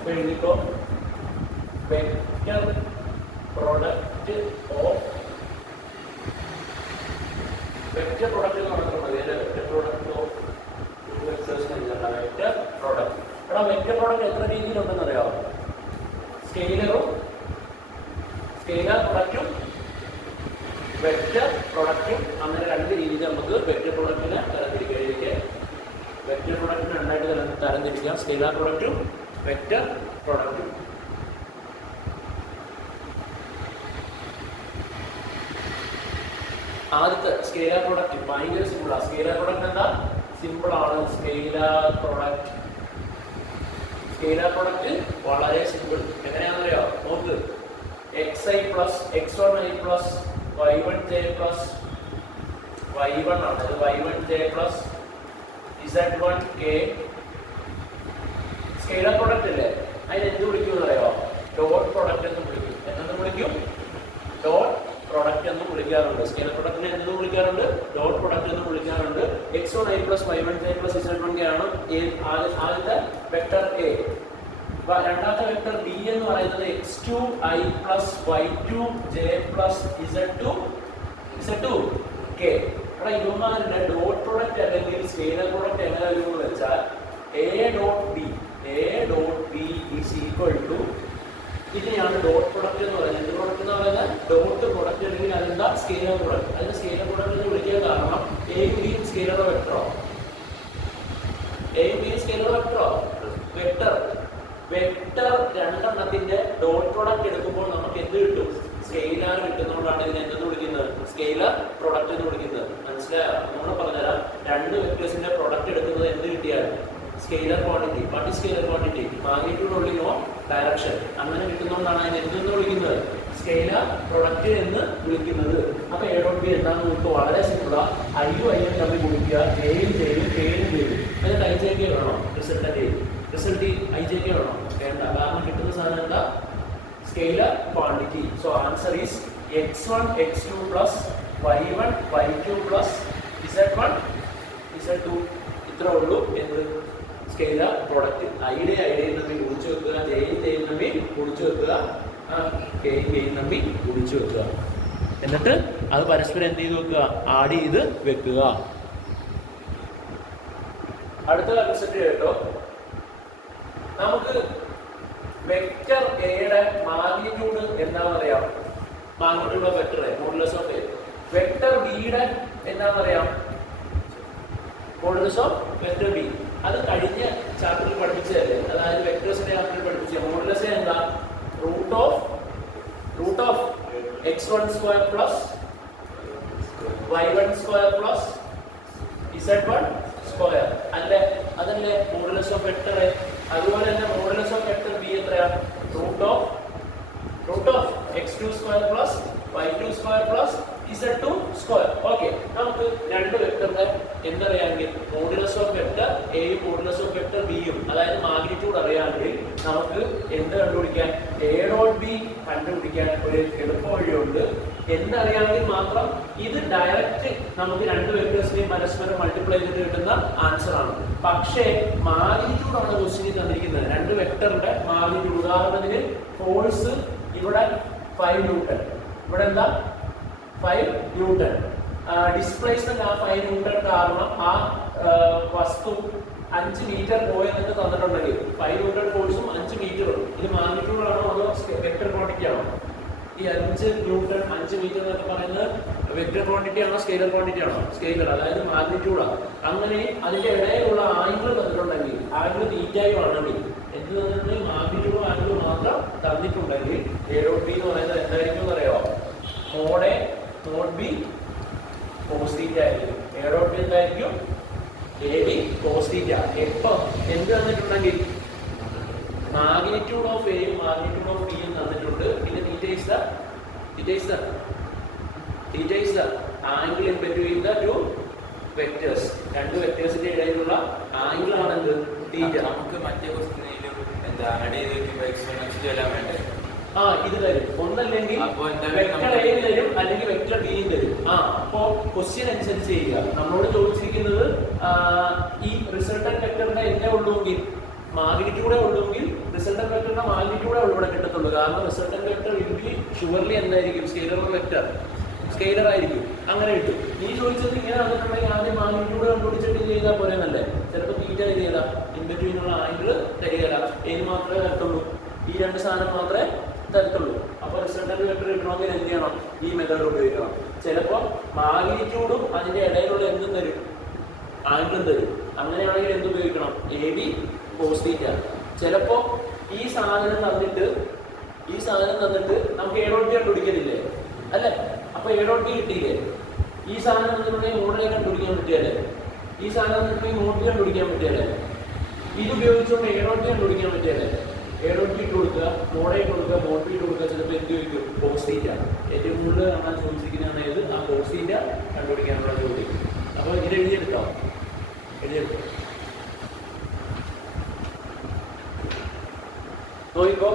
അപ്പോൾ എഴുതിക്കോ vector product of vector product എന്ന് പറഞ്ഞാൽ മതി അല്ലേ vector product of vectors vector product. എടാ വെക്റ്റർ പ്രൊഡക്റ്റ് എത്ര രീതിയിലുണ്ടെന്ന് അറിയാമോ? സ്കെയിലറും സ്കെയിലർ പ്രൊഡക്റ്റും വെക്റ്റർ പ്രൊഡക്റ്റും അങ്ങനെ രണ്ട് രീതിയിൽ നമുക്ക് വെക്റ്റർ പ്രൊഡക്റ്റിനെ തരംതിരിക്കുക. വെക്റ്റർ പ്രൊഡക്റ്റിന് രണ്ടായിട്ട് തരംതിരിക്കാം, സ്കെയിലർ പ്രൊഡക്റ്റും വെക്റ്റർ പ്രൊഡക്റ്റും. ആദ്യത്തെ സ്കെയിലർ പ്രൊഡക്റ്റ് ഭയങ്കര സിമ്പിളാണ്. സ്കെയിലർ പ്രൊഡക്റ്റ് എന്താ? സിമ്പിൾ ആണ്. സ്കെയിലർ പ്രൊഡക്റ്റ് വളരെ സിമ്പിൾ. എങ്ങനെയാണെന്നറിയോ? നോക്ക്, xi plus x1i plus y1j plus y1 ആണ്. ഇത് y1j plus z1k scalar product അല്ലേ? അതിന് എന്ത് വിളിക്കും അറിയോ? ഡോട്ട് പ്രൊഡക്റ്റ് എന്ന് വിളിക്കും. എന്നു വിളിക്കും? ഡോട്ട് പ്രൊഡക്റ്റ് എന്ന് വിളിക്കാറുണ്ട്. സ്കെയിലർ പ്രൊഡക്റ്റിനെ എന്ത് വിളിക്കാറുണ്ട്? ഡോട്ട് പ്രൊഡക്റ്റ് എന്ന് വിളിക്കാറുണ്ട്. x1i plus y1j plus z1k ആണ് ആദ്യത്തെ വെക്ടർ എ. രണ്ടാമത്തെ വെക്ടർ ബി എന്ന് പറയുന്നത് x2i plus y2j plus z2k. അവിടെ ഇവന്മാരുടെ ഡോട്ട് പ്രൊഡക്റ്റ് അല്ലെങ്കിൽ സ്കെയിലർ പ്രൊഡക്റ്റ് എങ്ങനെ വരുമെന്ന് വെച്ചാൽ a dot B is equal to ഇതിനെയാണ് ഡോട്ട് പ്രൊഡക്റ്റ് എന്ന് പറയുന്നത്. എന്ത് പ്രൊഡക്റ്റ് എന്ന് പറയുന്നത്? ഡോട്ട് പ്രൊഡക്റ്റ് അല്ലെങ്കിൽ അതെന്താ? Scalar product. അതിന് സ്കെയിലർ പ്രൊഡക്റ്റ് എന്ന് വിളിക്കാൻ കാരണം എയും ബിയും സ്കെയിലർ വെക്ടറോ വെക്ടർ രണ്ടെണ്ണത്തിന്റെ ഡോട്ട് പ്രൊഡക്റ്റ് എടുക്കുമ്പോൾ നമുക്ക് എന്ത് കിട്ടും? സ്കെയിലർ കിട്ടുന്നതുകൊണ്ടാണ് ഇതിനെ എന്തെന്ന് വിളിക്കുന്നത്? സ്കെയിലർ പ്രൊഡക്റ്റ് എന്ന് വിളിക്കുന്നത്. മനസ്സിലായോ? നമ്മൾ പറഞ്ഞുതരാം. രണ്ട് വെക്ടേഴ്സിന്റെ പ്രൊഡക്റ്റ് എടുക്കുന്നത് എന്ത് കിട്ടിയാൽ? Scalar quantity. What is scalar quantity? Magnitude only no direction. അങ്ങനെ കിട്ടുന്നതുകൊണ്ടാണ് അതിനെ എന്തെന്ന് വിളിക്കുന്നത്? സ്കെയിലർ പ്രൊഡക്റ്റ് എന്ന് വിളിക്കുന്നത്. അപ്പൊ എ ഡോട്ട് ബി എന്താണെന്ന് നമുക്ക് വളരെ സിമ്പിളാ. ഐയും ഐയും തമ്മിൽ ഗുണിക്കുക, ജെയും ജെയും കെയും ജെയും. അതിന് ഐ ജെ കെ വേണോ? റിസൾട്ട് ഐ ജെ കെ വേണോ? വേണ്ട. കാരണം കിട്ടുന്ന സാധനം എന്താ? Scalar quantity. So answer is x1 x2 plus y1 y2 plus z1 z2. ഇത്രേ ഉള്ളൂ എന്ത്? Scalar product. ഐയും തമ്മിൽ ഗുണിച്ചു വെക്കുക, ജെയും തമ്മിൽ ഗുണിച്ചു വെക്കുക, കെയും തമ്മിൽ ഗുണിച്ചു വെക്കുക. എന്നിട്ട് അത് പരസ്പരം എന്ത് ചെയ്ത് വെക്കുക? ആഡ് ചെയ്ത് വെക്കുക. അടുത്ത കൺസെപ്റ്റ് കേട്ടോ. നമുക്ക് വെക്ടർ എയുടെ മാഗ്നിറ്റ്യൂഡ് എന്താണെന്ന് അറിയാം? Magnitude of vector A modulus of A. Vector ബിയുടെ എന്താണെന്ന് അറിയാം? Modulus of vector B. അത് കഴിഞ്ഞ ചാപ്റ്ററിൽ പഠിപ്പിച്ചതല്ലേ? അതായത് വെക്ടേഴ്സിന്റെ ചാപ്റ്ററിൽ പഠിപ്പിച്ച മോഡുലസ് എ എന്താ? Root of x1 square plus y1 square plus z1 square അല്ലേ? അതല്ലേ മോഡുലസ് ഓഫ് വെക്ടർ എ. അതുപോലെ തന്നെ മോഡുലസ് ഓഫ് വെക്ടർ ബി എത്രയാണ്? Root of x2 square plus y2 square plus z2 square. Okay, നമുക്ക് രണ്ട് വെക്ടറിന്റെ എന്തറിയാമെങ്കിൽ മോഡുലസ് ഓഫ് വെക്ടർ എയും മോഡുലസ് ഓഫ് വെക്ടർ ബിയും അതായത് മാഗ്നിറ്റ്യൂഡ് അറിയാമെങ്കിൽ നമുക്ക് എന്ത് കണ്ടുപിടിക്കാൻ? എ ഡോട്ട് ബി കണ്ടുപിടിക്കാൻ ഒരു എളുപ്പ വഴിയുണ്ട്. എന്തറിയാമെങ്കിൽ മാത്രം ഇത് ഡയറക്റ്റ് നമുക്ക് രണ്ട് വെക്ടേഴ്സിനെയും പരസ്പരം മൾട്ടിപ്ലൈ ചെയ്തിട്ട് കിട്ടുന്ന ആൻസർ ആണ്. പക്ഷേ മാഗ്നിറ്റ്യൂഡ് ആണ് ക്വസ്റ്റ്യനിൽ തന്നിരിക്കുന്നത്. രണ്ട് വെക്ടറിന്റെ മാഗ്നിറ്റ്യൂഡ്. ഉദാഹരണത്തിന് ഫോഴ്സ് ഇവിടെ 5 ന്യൂട്ടൺ, ഇവിടെ എന്താ 5 ന്യൂട്ടൺ. ഡിസ്പ്ലേസ്മെന്റ് ആ 5 ന്യൂട്ടൺ കാരണം ആ വസ്തു 5 മീറ്റർ പോയെന്നൊക്കെ തന്നിട്ടുണ്ടെങ്കിൽ 5 ന്യൂട്ടൺ ഫോഴ്സും 5 മീറ്ററും ഇത് മാഗ്നിറ്റ്യൂഡ് ആണോ അതോ വെക്ടർ ക്വാണ്ടിറ്റി ആണോ? ഈ 5 ന്യൂട്ടൺ 5 മീറ്റർ എന്നൊക്കെ പറയുന്നത് വെക്ടർ ക്വാണ്ടിറ്റി ആണോ സ്കെയിലർ ക്വാണ്ടിറ്റി ആണോ? സ്കെയിലർ, അതായത് മാഗ്നിറ്റ്യൂഡാണ്. അങ്ങനെ അതിന്റെ ഇടയിലുള്ള ആംഗിൾ തന്നിട്ടുണ്ടെങ്കിൽ ആംഗിൾ തീറ്റയും ആണെങ്കിൽ എന്ത് തന്നിട്ടുണ്ടെങ്കിൽ മാഗ്നിറ്റ്യൂഡും ആംഗിളും മാത്രം തന്നിട്ടുണ്ടെങ്കിൽ എ ഡോട്ട് ബി എന്ന് പറയുന്നത് എന്തായിരിക്കും എന്നറിയാമോ? മോഡ് ബി കോസ് തീറ്റ ആയിരിക്കും. എ ഡോട്ട് ബി എന്തായിരിക്കും? A B cos theta. എപ്പം എന്ത് തന്നിട്ടുണ്ടെങ്കിൽ magnitude of A magnitude of B തന്നിട്ടുണ്ട്. പിന്നെ theta is the angle in between the two vectors. രണ്ട് വെക്ടേഴ്സിന്റെ ഇടയിലുള്ള ആംഗിൾ ആണ് എന്ത്? തീറ്റ. നമുക്ക് മറ്റേ ക്വസ്റ്റ്യനിലും എന്താ ആഡ് ചെയ്ത് വെക്കുമ്പോൾ x1 x2 എല്ലാം വേണ്ടേ? ഇത് തരും. ഒന്നല്ലെങ്കിൽ വെക്ടർ എ തരും അല്ലെങ്കിൽ വെക്ടർ ബി തരും. അപ്പോ ക്വസ്റ്റ്യൻ അനുസരിച്ച് ചെയ്യുക. നമ്മളോട് ചോദിച്ചിരിക്കുന്നത് ഈ റിസൾട്ടന്റ് വെക്ടറിന്റെ എന്നെ ഉള്ളൂങ്കിൽ മാഗ്നിറ്റ്യൂഡേ ഉള്ളൂങ്കിൽ റിസൾട്ടന്റ് വെക്ടറിന്റെ മാഗ്നിറ്റ്യൂഡേ ഉള്ളൂ ഇവിടെ കിട്ടത്തുള്ളൂ. കാരണം resultant vector will be surely എന്തായിരിക്കും? സ്കെയിലർ വെക്ടർ, സ്കെയിലർ ആയിരിക്കും. അങ്ങനെ കിട്ടും. നീ ചോദിച്ചത് ഇങ്ങനെ വന്നിട്ടുണ്ടെങ്കിൽ ആദ്യം മാഗ്നിറ്റ്യൂഡ് കണ്ടുപിടിച്ചിട്ട് ചെയ്താൽ പോരെന്നല്ലേ? ചിലപ്പോൾ തീറ്റ തരികയില്ല, ഇൻബിറ്റ്വീനുള്ള ആംഗിൾ തരികയില്ല, ഏത് മാത്രമേ തരത്തുള്ളൂ? ഈ രണ്ട് സാധനം മാത്രമേ തരത്തുള്ളൂ. അപ്പോൾ റിസൾട്ടന്റ് വെക്ടർ കിട്ടണമെങ്കിൽ എന്ത് ചെയ്യണം? ഈ മെത്തേഡ് ഉപയോഗിക്കണം. ചിലപ്പോൾ മാഗ്നിറ്റ്യൂഡും അതിന്റെ ഇടയിലുള്ള എന്തും തരും, ആംഗിളും തരും. അങ്ങനെയാണെങ്കിൽ എന്ത് ഉപയോഗിക്കണം? A B cos theta. ചിലപ്പോൾ ഈ സാധനം തന്നിട്ട് നമുക്ക് എ ഡോട്ട് ബി കണ്ടുപിടിക്കലില്ലേ? അല്ലേ? അപ്പൊ എ ഡോട്ട് ബി കിട്ടിയില്ലേ? ഈ സാധനം തന്നിട്ടുണ്ടെങ്കിൽ മോഡലെ കണ്ടുപിടിക്കാൻ പറ്റിയല്ലേ? ഈ സാധനം തന്നിട്ടുണ്ടെങ്കിൽ മോഡ് ബി കണ്ടുപിടിക്കാൻ പറ്റിയല്ലേ? ഇത് ഉപയോഗിച്ചുകൊണ്ട് എ ഡോട്ട് ബി കണ്ടുപിടിക്കാൻ പറ്റിയല്ലേ? എ ഡോട്ട് ബി ഇട്ട് കൊടുക്കുക, മോഡെ ഇട്ട് കൊടുക്കുക, മോഡ് ബി ഇട്ട് കൊടുക്കുക. ചിലപ്പോൾ എന്ത് ചോദിക്കും? Cos theta. ഏറ്റവും കൂടുതൽ കാണാൻ ചോദിച്ചിരിക്കുന്നതാണ് ഏത്? ആ കോസ് തീറ്റ കണ്ടുപിടിക്കാനുള്ള ജോലി. അപ്പോൾ ഇത് എഴുതിയെടുക്കാം. നോക്കിക്കോ,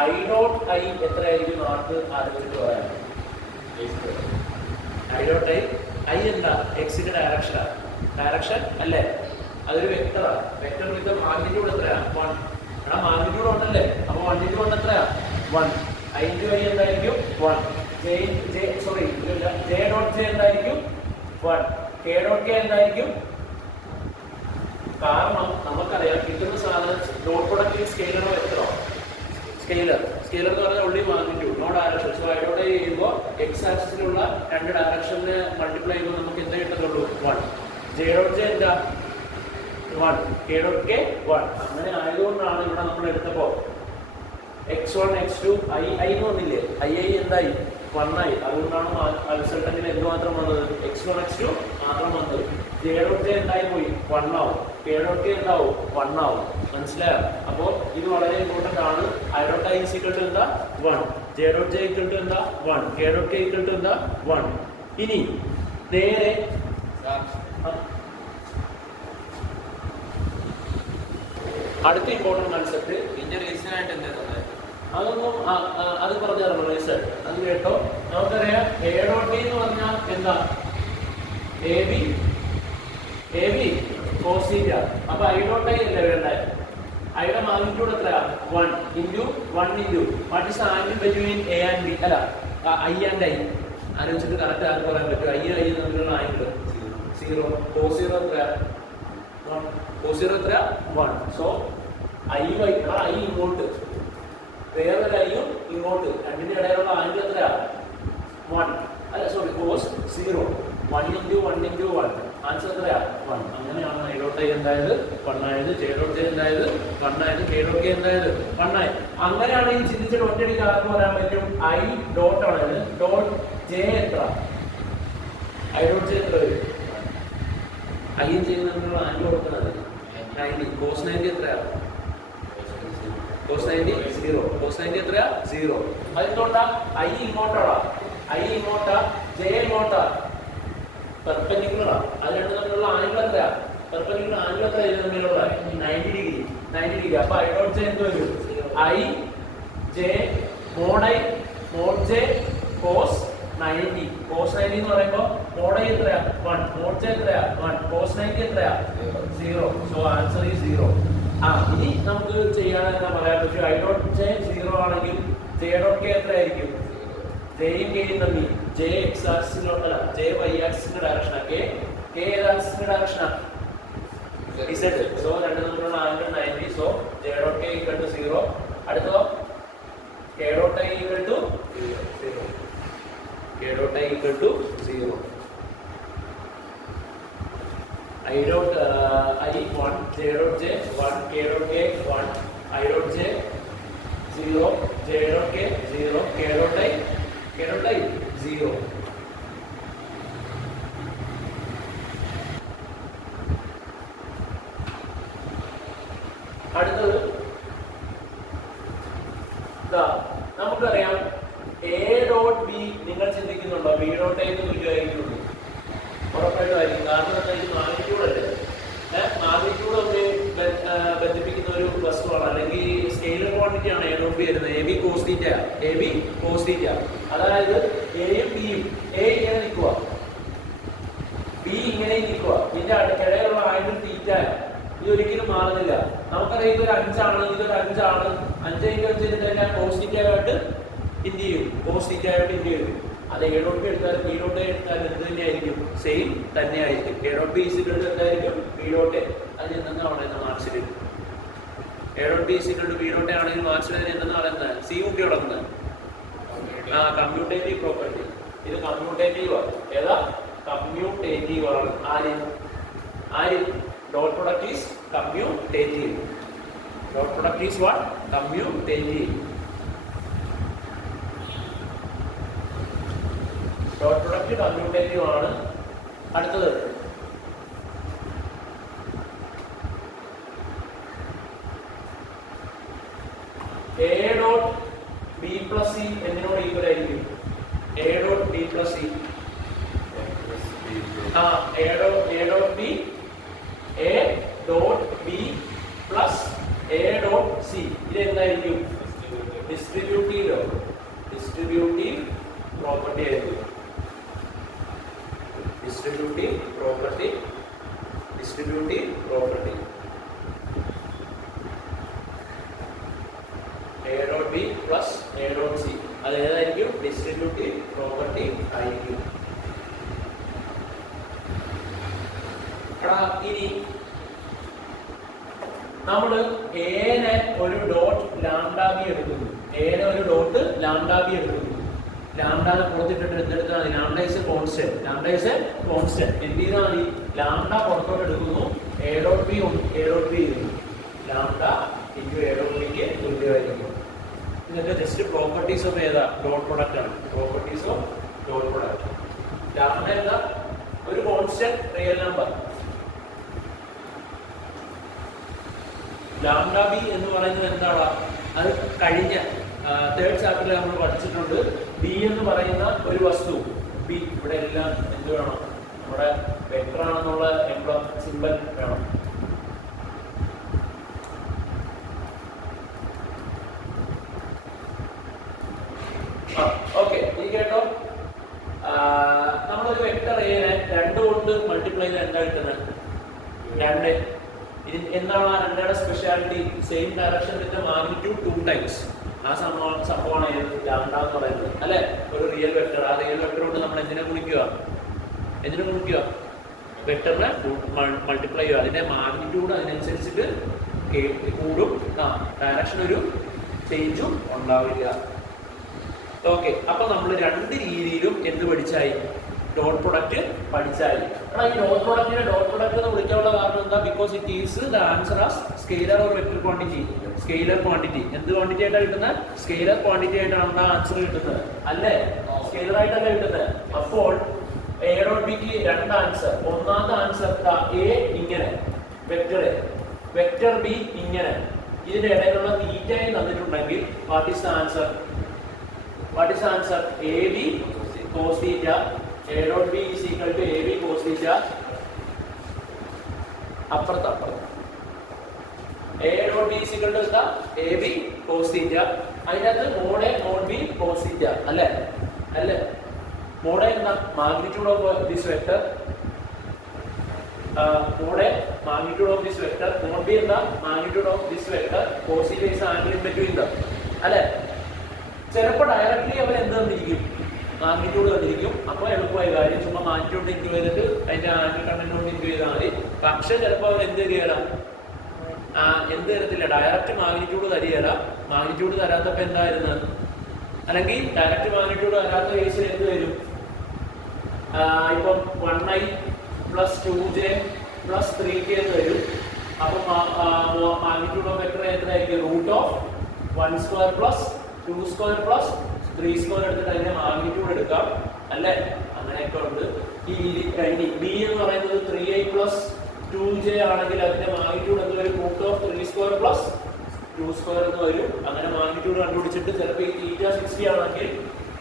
ഐ ഡോട്ട് ഐ എത്രയായിരിക്കും? ആർക്ക് ആലോചിച്ചിട്ട് പറയാം. ഐ ഡോട്ട് ഐ എന്താ? എക്സിന്റെ ഡയറക്ഷൻ അല്ലേ? അതൊരു വെക്ടറാണ്. വെക്ടർ വിത്ത് മാഗ്നിറ്റ്യൂഡ് എത്രയാ? 1. എടാ മാഗ്നിറ്റ്യൂഡ് ഉണ്ടല്ലേ? അപ്പൊ 1 × 1 എത്രയാ? 1. ഐ × ഐ എന്തായിരിക്കും? 1. ജെ ഡോട്ട് ജെ എന്തായിരിക്കും? 1. കെ ഡോട്ട് കെ എന്തായിരിക്കും? കാരണം നമുക്കറിയാം കിട്ടുന്ന സാധനം ഡോട്ട് പ്രൊഡക്റ്റ് സ്കെയിലറോ വെക്ടറോ? സ്കെയിലർ എന്ന് പറഞ്ഞാൽ only magnitude, no direction. So I dot I ചെയ്യുമ്പോൾ എക്സ് ആക്സിസിലുള്ള രണ്ട് ഡയറക്ഷനെ മൾട്ടിപ്ലൈ ചെയ്യുമ്പോൾ നമുക്ക് എന്താ കിട്ടത്തുള്ളൂ? 1. ജെ ഡോട്ട് ജെ എന്താ? 1. K dot K 1. അങ്ങനെ ആയതുകൊണ്ടാണ് ഇവിടെ നമ്മൾ എടുത്തപ്പോൾ x1 x2 ഐ വന്നില്ലേ? ഐ എന്തായി? 1 ആയി. അതുകൊണ്ടാണ് റിസൾട്ടന്റിൽ എന്ത് മാത്രം വന്നത്? x1 x2 മാത്രം വന്നത്. ജെ ഡോട്ട് ജെ എന്തായി പോയി? 1 ആവും. കെ ഡോട്ട് കെ എന്താവും? 1 ആവും. മനസ്സിലായോ? അപ്പോൾ ഇത് വളരെ ഇമ്പോർട്ടന്റ് ആണ്. I dot I equal to എന്താ? 1. J dot J equal to എന്താ? 1. K dot K equal to എന്താ? 1. ഇനി നേരെ അടുത്ത ഇമ്പോർട്ടന്റ് കൺസെപ്റ്റ് ഇതിന്റെ റീസൺ ആയിട്ട് എന്താ തോന്നുന്നത്? അതൊന്നും അത് പറഞ്ഞായിരുന്നു റിസൾട്ട്. അത് കേട്ടോ. നമുക്കറിയാം എ ഡോട്ട് ബി എന്ന് പറഞ്ഞാൽ എന്താ? A B cos theta. അപ്പൊ ഐ ഡോട്ട് ഐ അല്ലേ വേണ്ടേ? ഐയുടെ മാഗ്നിറ്റ്യൂഡ് എത്രയാ? 1 × 1 × what is the angle between A and B? അല്ല, ഐ ആൻഡ് ഐ ആലോചിച്ചിട്ട് കറക്റ്റ് ആർക്ക് പറയാൻ പറ്റും? ഐ തമ്മിലുള്ള ആംഗിൾ 0. കോസ് 0 എത്രയാ? 1. കോസ് 0 എത്രയാ? 1. സോ ഐ ഇങ്ങോട്ട്, വേറൊരു ഐയും ഇങ്ങോട്ട്, രണ്ടിന്റെ ഇടയിലുള്ള ആംഗിൾ എത്രയാ? 1. അല്ല സോറി, കോസ് 0. 1 × 1 × 1. ആൻസർ എത്രയാ? 1. അങ്ങനെയാണ് ഐ ഡോട്ട് ഐ എന്തായത്? 1 ആയത്. J dot J എന്തായത്? 1 ആയത്. K dot K എന്തായത്? 1 ആയത്. അങ്ങനെയാണെങ്കിൽ ചിന്തിച്ചിട്ട് ഒറ്റയടിക്ക് ആർക്ക് പറയാൻ പറ്റും? ഐ ഡോട്ട് ആണ്. ഡോട്ട് ജെ എത്ര? ഐ ഡോട്ട് ജെ എത്ര വരും? ഐയും ചെയ്യുന്നതിനുള്ള ആംഗിൾ കൊടുക്കുന്നത് 90. കോസ് 90 എത്രയാ? കോസ് 90 0. കോസ് 90 എത്രയാ? 0. അതെന്തുകൊണ്ടാ? ഐ ഇങ്ങോട്ടാടാ, ജെ ഇങ്ങോട്ടാ, പെർപെൻഡിക്കുലറാ. അത് രണ്ടും തമ്മിലുള്ള ആംഗിൾ എത്രയാ? പെർപെൻഡിക്കുലർ ആംഗിൾ എത്രയാ ഇത് തമ്മിലുള്ള? 90 ഡിഗ്രി. അപ്പൊ ഐ ഡോട്ട് ജെ എന്ത് വരും? I J mod J cos 90. Cos 90 എന്ന് പറയുമ്പോൾ മോഡ് ഐ എത്രയാ? 1. മോഡ് ജെ എത്രയാ? 1. കോസ് 90 എത്രയാ? 0. So answer is 0. ഇനി നമുക്ക് ചെയ്യാൻ എന്താ പറയാൻ പറ്റും? ഐ ഡോട്ട് ജെ 0 ആണെങ്കിൽ ജെ ഡോട്ട് കെ എത്രയായിരിക്കും? ജെയും കെയും തമ്മിൽ ജെ എക്സ് ആക്സിസിലുള്ള ജെ വൈ ആക്സിസിന്റെ ഡയറക്ഷനാ, കെ ഏത് ആക്സിസിന്റെ ഡയറക്ഷനാ? ഇസഡ്. സോ രണ്ട് തമ്മിലുള്ള angle 90. So J dot K equal to 0. അടുത്തോ K dot I equal to 0. K dot I equal to 0. I dot I 1, J dot J 1, K dot K 1, I dot J 0, J dot K 0, K dot I 0. അടുത്തത് നമുക്കറിയാം A dot B. നിങ്ങൾ ചിന്തിക്കുന്നുണ്ടോ B dot I എന്ന് തുല്യമായിരിക്കുള്ളൂ? ഉറപ്പായിട്ടും ആയിരിക്കും. കാരണം എന്താ? ഇത് magnitude അല്ലേ? മാഗ്നിറ്റ്യൂഡ് ഒക്കെ ബന്ധിപ്പിക്കുന്ന ഒരു വസ്തുവാണ്, അല്ലെങ്കിൽ സ്കെയിലർ ക്വാണ്ടിറ്റി ആണ് എ ഡോട്ട് ബി വരുന്നത്. A B cos theta. അതായത് എയും ബിയും, എ ഇങ്ങനെ നിൽക്കുക, ബി ഇങ്ങനെ നിൽക്കുക, ഇതിന്റെ ഇടയിലുള്ള ആംഗിൾ തീറ്റ. ഇത് ഒരിക്കലും മാറുന്നില്ല. നമുക്കറിയാം ഇതൊരു 5 ആണ്, ഇതൊരു 5 ആണ്. 5 കഴിഞ്ഞാൽ പോസിറ്റീവ് ആയിട്ട് എന്ത് ചെയ്യും? പോസിറ്റീവ് ആയിട്ട് എന്ത് ചെയ്യും? അത് എ ഡോട്ട് ബി എടുത്താലും ബി ഡോട്ട് എ എടുത്താലും എന്ത് തന്നെയായിരിക്കും? സെയിം തന്നെയായിരിക്കും. A dot B is equal to എന്തായിരിക്കും? B dot A. അത് എന്തെന്നാണ് പറയുന്നത് മാർക്സിൽ? A dot B is equal to B dot A ആണെങ്കിൽ മാർക്സിൽ അതിന് എന്തെന്ന് പറയുന്നത്? സി കൂട്ടി തുടങ്ങുന്നത് കമ്മ്യൂട്ടേറ്റീവ് പ്രോപ്പർട്ടി. ഇത് കമ്മ്യൂട്ടേറ്റീവ് ആണ്. ഏതാ? കമ്മ്യൂട്ടേറ്റീവ് ആണ്. ആര് dot product is commutative. Dot product is what? Commutative. Dot product commutative ആണ്. അടുത്തത് A dot B plus C എന്നതിനോട് ഈക്വൽ ആയിരിക്കും. A dot B plus C. A dot B plus A dot C. ഇത് എന്തായിരിക്കും? Distributive property ആയിരിക്കും. Distributive property. A dot B plus A dot C. അത് ഏതായിരിക്കും? Distributive property ആയിരിക്കും. ഇനി നമ്മൾ എനെ ഒരു ഡോട്ട് ലാംഡ ബി എടുക്കുന്നു. ലാംഡ പുറത്തിട്ടിട്ട് എന്തെടുത്താൽ മതി? Lambda is A constant. എന്ത് ചെയ്താൽ മതി? ലാംഡ പുറത്തോട്ട് എടുക്കുന്നു. A dot B lambda into A dot ബിക്ക് തുല്യമായിരിക്കും. ഇതൊക്കെ ജസ്റ്റ് പ്രോപ്പർട്ടീസ് ഓഫ് ഏതാ? ഡോട്ട് പ്രൊഡക്റ്റ് ആണ്. Properties of dot product. Lambda എന്ന ഒരു constant real number. Lambda B എന്ന് പറയുന്നത് എന്താണ്? അത് കഴിഞ്ഞ തേർഡ് ചാപ്റ്ററിൽ നമ്മൾ പഠിച്ചിട്ടുണ്ട്. ബി എന്ന് പറയുന്ന ഒരു വസ്തു. ബി ഇവിടെ എല്ലാം എന്ത് വേണം? നമ്മുടെ വെക്ടർ ആണെന്നുള്ള എംബ്ലം സിമ്പൽ വേണം. ഓക്കെ, ഈ കേട്ടോ. നമ്മളൊരു വെക്ടർ എനെ 2 കൊണ്ട് മൾട്ടിപ്ലൈ ചെയ്ത് എന്താ കിട്ടുന്നത്? 2. എന്താണ് ആ 2യുടെ സ്പെഷ്യാലിറ്റി? സെയിം ഡയറക്ഷൻ വിത്ത് മാഗ്നിറ്റ്യൂഡ് 2 ടൈംസ്. ആ സംഭവമാണ് ലാംഡ എന്ന് പറയുന്നത് അല്ലെ? ഒരു റിയൽ വെക്ടർ. ആ റിയൽ വെക്ടർ കൊണ്ട് നമ്മൾ എന്തിനെ ഗുണിക്കുക? വെക്ടറിനെ മൾട്ടിപ്ലൈ ചെയ്യുക. അതിന്റെ മാഗ്നിറ്റ്യൂഡ് അതിനനുസരിച്ചിട്ട് കൂടും. ഡയറക്ഷൻ ഒരു ചേഞ്ചും ഉണ്ടാവില്ല. ഓക്കെ, അപ്പൊ നമ്മൾ 2 രീതിയിലും എന്ത് പഠിച്ചായി? Dot product പഠിച്ചായി. ഈ ഡോട്ട് പ്രൊഡക്റ്റ് എന്ന് വിളിക്കാനുള്ള കാരണം എന്താ? Because it is the answer as scalar or vector quantity. Scalar quantity എന്ത് ക്വാണ്ടിറ്റി ആയിട്ടാണ് കിട്ടുന്നത്? സ്കെയിലർ ക്വാണ്ടിറ്റി ആയിട്ടാണ് ആൻസർ കിട്ടുന്നത് അല്ലേ? സ്കെയിലർ ആയിട്ടല്ല കിട്ടുന്നത്. അപ്പോൾ എ ഡോട്ട് ബിക്ക് 2 ആൻസർ. ഒന്നാമത്തെ ആൻസർ എ ഇങ്ങനെ, വെക്ടർ ബി ഇങ്ങനെ. ഇതിന്റെ ഇടയിലുള്ള തീറ്റയും തന്നിട്ടുണ്ടെങ്കിൽ what is the answer? AB cos theta. A dot B is equal to AB cos theta. അപ്പുറത്ത് A dot B is equal to AB cos theta. അതിനകത്ത് mod A mod B cos theta അല്ലേ? mod A എന്താ? Magnitude of this vector. mod A magnitude of this vector. mod B എന്താ? Magnitude of this vector. cos theta is angle in between them അല്ലേ? ചിലപ്പോൾ directly അവർ എന്ത് തന്നിരിക്കും? Magnitude തന്നിരിക്കും. അപ്പോൾ എളുപ്പമായ കാര്യം ചുമ്മാ മാഗ്നിറ്റ്യൂഡ് ഇൻക്ലൂ ചെയ്തിട്ട് അതിന്റെ ആംഗിൾ കണ്ടന്റ് ഇൻക്ലൂ ചെയ്താൽ മതി. പക്ഷെ ചിലപ്പോൾ അവർ എന്ത് തരികയില്ല? തരത്തില്ല, ഡയറക്റ്റ് മാഗ്നിറ്റ്യൂഡ് തരികയില്ല. മാഗ്നിറ്റ്യൂഡ് തരാത്തപ്പോൾ എന്തായിരുന്നു? അല്ലെങ്കിൽ ഡയറക്റ്റ് മാഗ്നിറ്റ്യൂഡ് തരാത്ത കേസിൽ എന്ത് വരും? ഇപ്പം 1i + 2j + 3k എന്ന് വരും. അപ്പം മാഗ്നിറ്റ്യൂഡ് ഓഫ് വെക്ടർ എത്രയായിരിക്കും? √1² + 2² + 3² എടുത്തിട്ട് അതിന്റെ മാഗ്നിറ്റ്യൂഡ് എടുക്കാം അല്ലേ? അങ്ങനെയൊക്കെ ഉണ്ട്. ഈ രീതി ബി എന്ന് പറയുന്നത് 3i + 2j ആണെങ്കിൽ അതിന്റെ മാഗ്നിറ്റ്യൂഡ് എന്ത് വരും? √3² + 2² എന്ന് വരും. അങ്ങനെ മാഗ്നിറ്റ്യൂഡ് കണ്ടുപിടിച്ചിട്ട് ചിലപ്പോൾ ഈ തീറ്റ 60 ആണെങ്കിൽ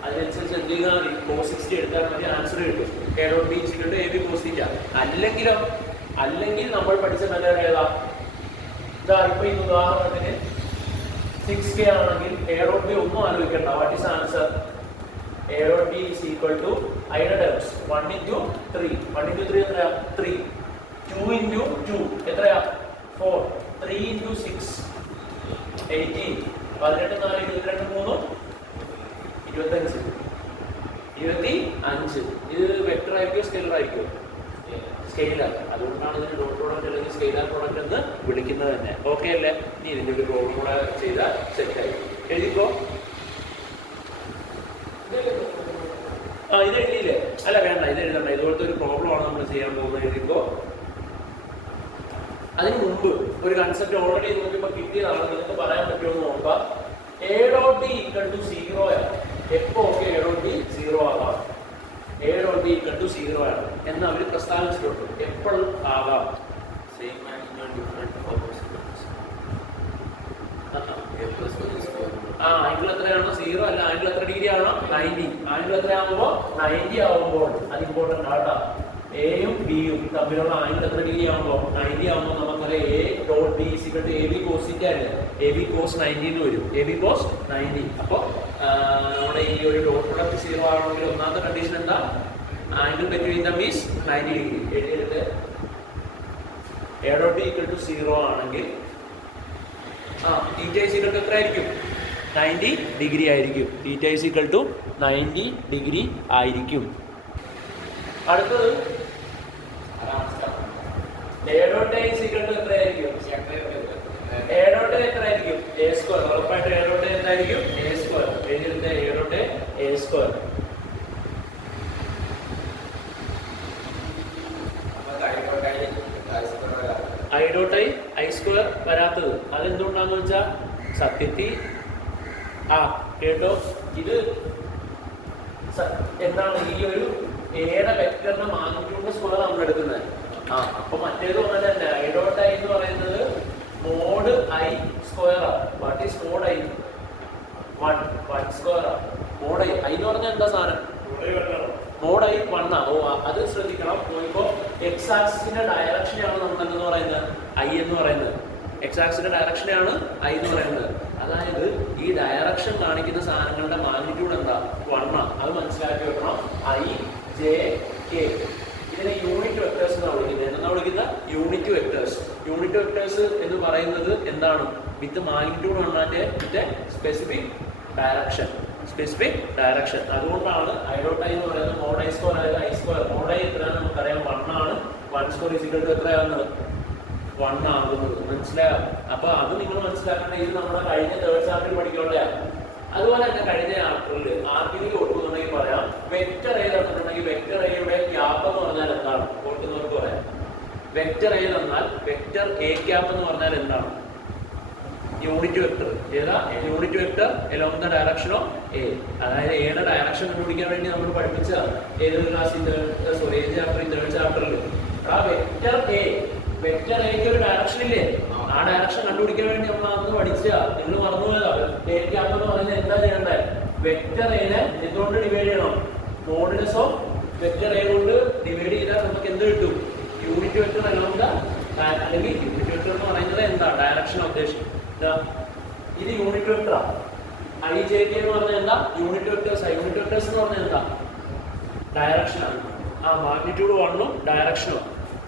അതിനനുസരിച്ച് എന്ത് ചെയ്താൽ മതി? cos 60 എടുത്താൽ മതി, ആൻസർ കിട്ടും. A dot B is equal to AB cos theta. അല്ലെങ്കിൽ നമ്മൾ പഠിച്ച മെത്തേഡ് ഏതാ? ഇതാ ഇപ്പൊ ഈ ഉദാഹരണത്തിന് 6k ആണെങ്കിൽ A dot B ഒന്നും ആലോചിക്കണ്ട. What is answer? A dot B is equal to അതിന്റെ ടേംസ് 1 into 3. 1 into 3 എത്രയാ? 3. 2 into 2 എത്രയാ? 4. 3 into 6 18 18 4 22 3 25 ഇത് വെക്ടർ ആയിരിക്കും സ്കെയിലർ ആയിരിക്കും സ്കെയിലർ അതുകൊണ്ടാണ് ഇതിന് ഡോട്ട് പ്രോഡക്റ്റ് അല്ലെങ്കിൽ സ്കെയിലർ പ്രോഡക്റ്റ് എന്ന് വിളിക്കുന്നത് തന്നെ ഓക്കെ അല്ലേ ഇനി ഇതിൻ്റെ ഒരു പ്രോബ്ലം കൂടെ ചെയ്താൽ സെറ്റായി എഴുതിക്കോ ഇത് എഴുതിയില്ലേ അല്ല വേണ്ട ഇത് എഴുതണ്ട ഇതുപോലത്തെ ഒരു പ്രോബ്ലമാണ് നമ്മൾ ചെയ്യാൻ പോകുന്നത് എഴുതിക്കോ അതിന് മുമ്പ് ഒരു കൺസെപ്റ്റ് ഓൾറെഡി നിങ്ങൾക്ക് ഇപ്പൊ കിട്ടിയതാണ് നിങ്ങൾക്ക് പറയാൻ പറ്റുമെന്ന് നോക്കാം A dot D equal to 0 ആണ് എപ്പോ ഓക്കെ എ ഡോട്ട് ഡി 0 ആകാം A dot D equal to 0 ആണ് എന്ന് അവർ പ്രസ്താവിച്ചിട്ടുണ്ട് എപ്പോഴും ആകാം same and different opposite angle എത്രയാണോ 0 അല്ല ആംഗിൾ എത്ര ഡിഗ്രി ആണോ 90 ആംഗിൾ എത്രയാകുമ്പോൾ 90 ആവുമ്പോൾ അത് ഇമ്പോർട്ടന്റ് ആട്ടാ എയും ബിയും തമ്മിലുള്ള ആംഗിൾ എത്ര ഡിഗ്രി ആകുമ്പോൾ 90 ആകുമ്പോൾ നമുക്കറിയാം A dot B equal to A B cos θ ആണ് എ ബി കോസ് 90 എന്ന് വരും എ ബി കോസ് 90 അപ്പോൾ നമ്മുടെ ഈ ഒരു ഡോട്ട് പ്രൊഡക്റ്റ് 0 ആണെങ്കിൽ ഒന്നാമത്തെ കണ്ടീഷൻ എന്താ angle between them is 90 degree എഴുതിയിട്ട് A dot B equal to 0 ആണെങ്കിൽ θ ഈസ് ഈക്വൽ ടു എത്ര ആയിരിക്കും 90 ഡിഗ്രി ആയിരിക്കും θ ഈസ് ഈക്വൽ ടു 90 ഡിഗ്രി ആയിരിക്കും അടുത്തത് A dot A is equal to എത്രയായിരിക്കും എ ഡോട്ട് എത്രയായിരിക്കും എ സ്ക്വയർ ഉറപ്പായിട്ട് എ ഡോട്ട് എന്തായിരിക്കും എ സ്ക്വയർ എഴുതിയിട്ട് A dot A square I dot I square വരാത്തത് അതെന്തുകൊണ്ടാന്ന് വെച്ചാൽ സത്യത്തിൽ കേട്ടോ ഇത് എന്താണ് ഈ ഒരു എയുടെ വെക്ടറിന്റെ മാഗ്നിറ്റ്യൂഡിന്റെ സ്ക്വയർ നമ്മൾ എടുക്കുന്നത് അപ്പൊ മറ്റേത് പറഞ്ഞാൽ തന്നെ ഐ ഡോട്ട് ഐ എന്ന് പറയുന്നത് മോഡ് ഐ സ്ക്വയർ ആണ് what is mod I 1 square ആണ് മോഡ് ഐ എന്ന് പറഞ്ഞാൽ എന്താ സാധനം മോഡ് ഐ 1 ഓ അത് ശ്രദ്ധിക്കണം ഇപ്പോ എക്സ് ആക്സിന്റെ ഡയറക്ഷനെയാണ് നമ്മൾ എന്തെന്ന് പറയുന്നത് ഐ എന്ന് പറയുന്നത് എക്സ് ആക്സിന്റെ ഡയറക്ഷനെയാണ് ഐ എന്ന് പറയുന്നത് അതായത് ഈ ഡയറക്ഷൻ കാണിക്കുന്ന സാധനങ്ങളുടെ മാഗ്നിറ്റ്യൂഡ് എന്താ 1 അത് മനസ്സിലാക്കി വെക്കണം ഐ ജെ കെ ഇതിനെ യൂണിറ്റ് വെക്ടേഴ്സ് എന്നാണ് വിളിക്കുന്നത് എന്നാ വിളിക്കുന്ന യൂണിറ്റ് വെക്ടേഴ്സ് എന്ന് പറയുന്നത് എന്താണ് with magnitude and with specific direction അതുകൊണ്ടാണ് ഐ ഡോട്ട് ഐ എന്ന് പറയുന്നത് മോഡ് ഐ സ്ക്വയർ അതായത് ഐ സ്ക്വയർ മോഡ് ഐ എത്രയാണ് നമുക്കറിയാം 1 ആണ് 1 സ്ക്വയർ ഈസ് ഈക്വൽ ടു എത്രയാകുന്നത് 1 ആകുന്നത് മനസ്സിലായോ അപ്പൊ അത് നിങ്ങൾ മനസ്സിലാക്കേണ്ട ഇത് നമ്മുടെ കഴിഞ്ഞ തേർഡ് ചാപ്റ്ററിൽ പഠിക്കേണ്ടതാണ് അതുപോലെ തന്നെ കഴിഞ്ഞ ചാപ്റ്ററിൽ ആർക്കിലേക്ക് ഓർക്കുന്നുണ്ടെങ്കിൽ പറയാം വെക്ടർ എ തന്നിട്ടുണ്ടെങ്കിൽ വെക്ടർ എയുടെ ക്യാപ്പ് എന്ന് പറഞ്ഞാൽ എന്താണ് ഓർക്കുന്നവർക്ക് പറയാം വെക്ടർ എ തന്നാൽ വെക്ടർ എ ക്യാപ്പ് എന്ന് പറഞ്ഞാൽ എന്താണ് യൂണിറ്റ് വെക്ടർ ഏതാ unit vector along the direction of A അതായത് എയുടെ ഡയറക്ഷൻ കണ്ടുപിടിക്കാൻ വേണ്ടി നമ്മൾ പഠിപ്പിച്ച ഏത് ക്ലാസ്സിൽ സോറി ഏത് ചാപ്റ്ററിൽ തേർഡ് ചാപ്റ്ററിൽ ആ വെക്ടർ എക്ക് ഒരു ഡയറക്ഷൻ ഇല്ലേ ആ ഡയറക്ഷൻ കണ്ടുപിടിക്കാൻ വേണ്ടി നമ്മൾ അന്ന് പഠിച്ച നിങ്ങൾ മറന്നുപോയതാ എ ക്യാപ്പ് എന്ന് പറയുന്നത് എന്താ ചെയ്യേണ്ടത് വെക്ടർ എനെ എന്തുകൊണ്ട് ഡിവൈഡ് ചെയ്യണം മോഡുലസ് ഓഫ് വെക്ടർ എ കൊണ്ട് ഡിവൈഡ് ചെയ്താൽ നമുക്ക് എന്ത് കിട്ടും യൂണിറ്റ് വെക്ടർ അലോങ് ദ അല്ലെങ്കിൽ യൂണിറ്റ് വെക്ടർ എന്ന് പറയുന്നത് എന്താ ഡയറക്ഷൻ ഉദ്ദേശിക്കും ഇത് യൂണിറ്റ് വെക്ടറാ ഐ ജെ കെ എന്ന് പറഞ്ഞാൽ എന്താ യൂണിറ്റ് വെക്ടേഴ്സ് എന്ന് പറഞ്ഞാൽ എന്താ ഡയറക്ഷനാണ് മാഗ്നിറ്റ്യൂഡ് 1 ഡയറക്ഷനും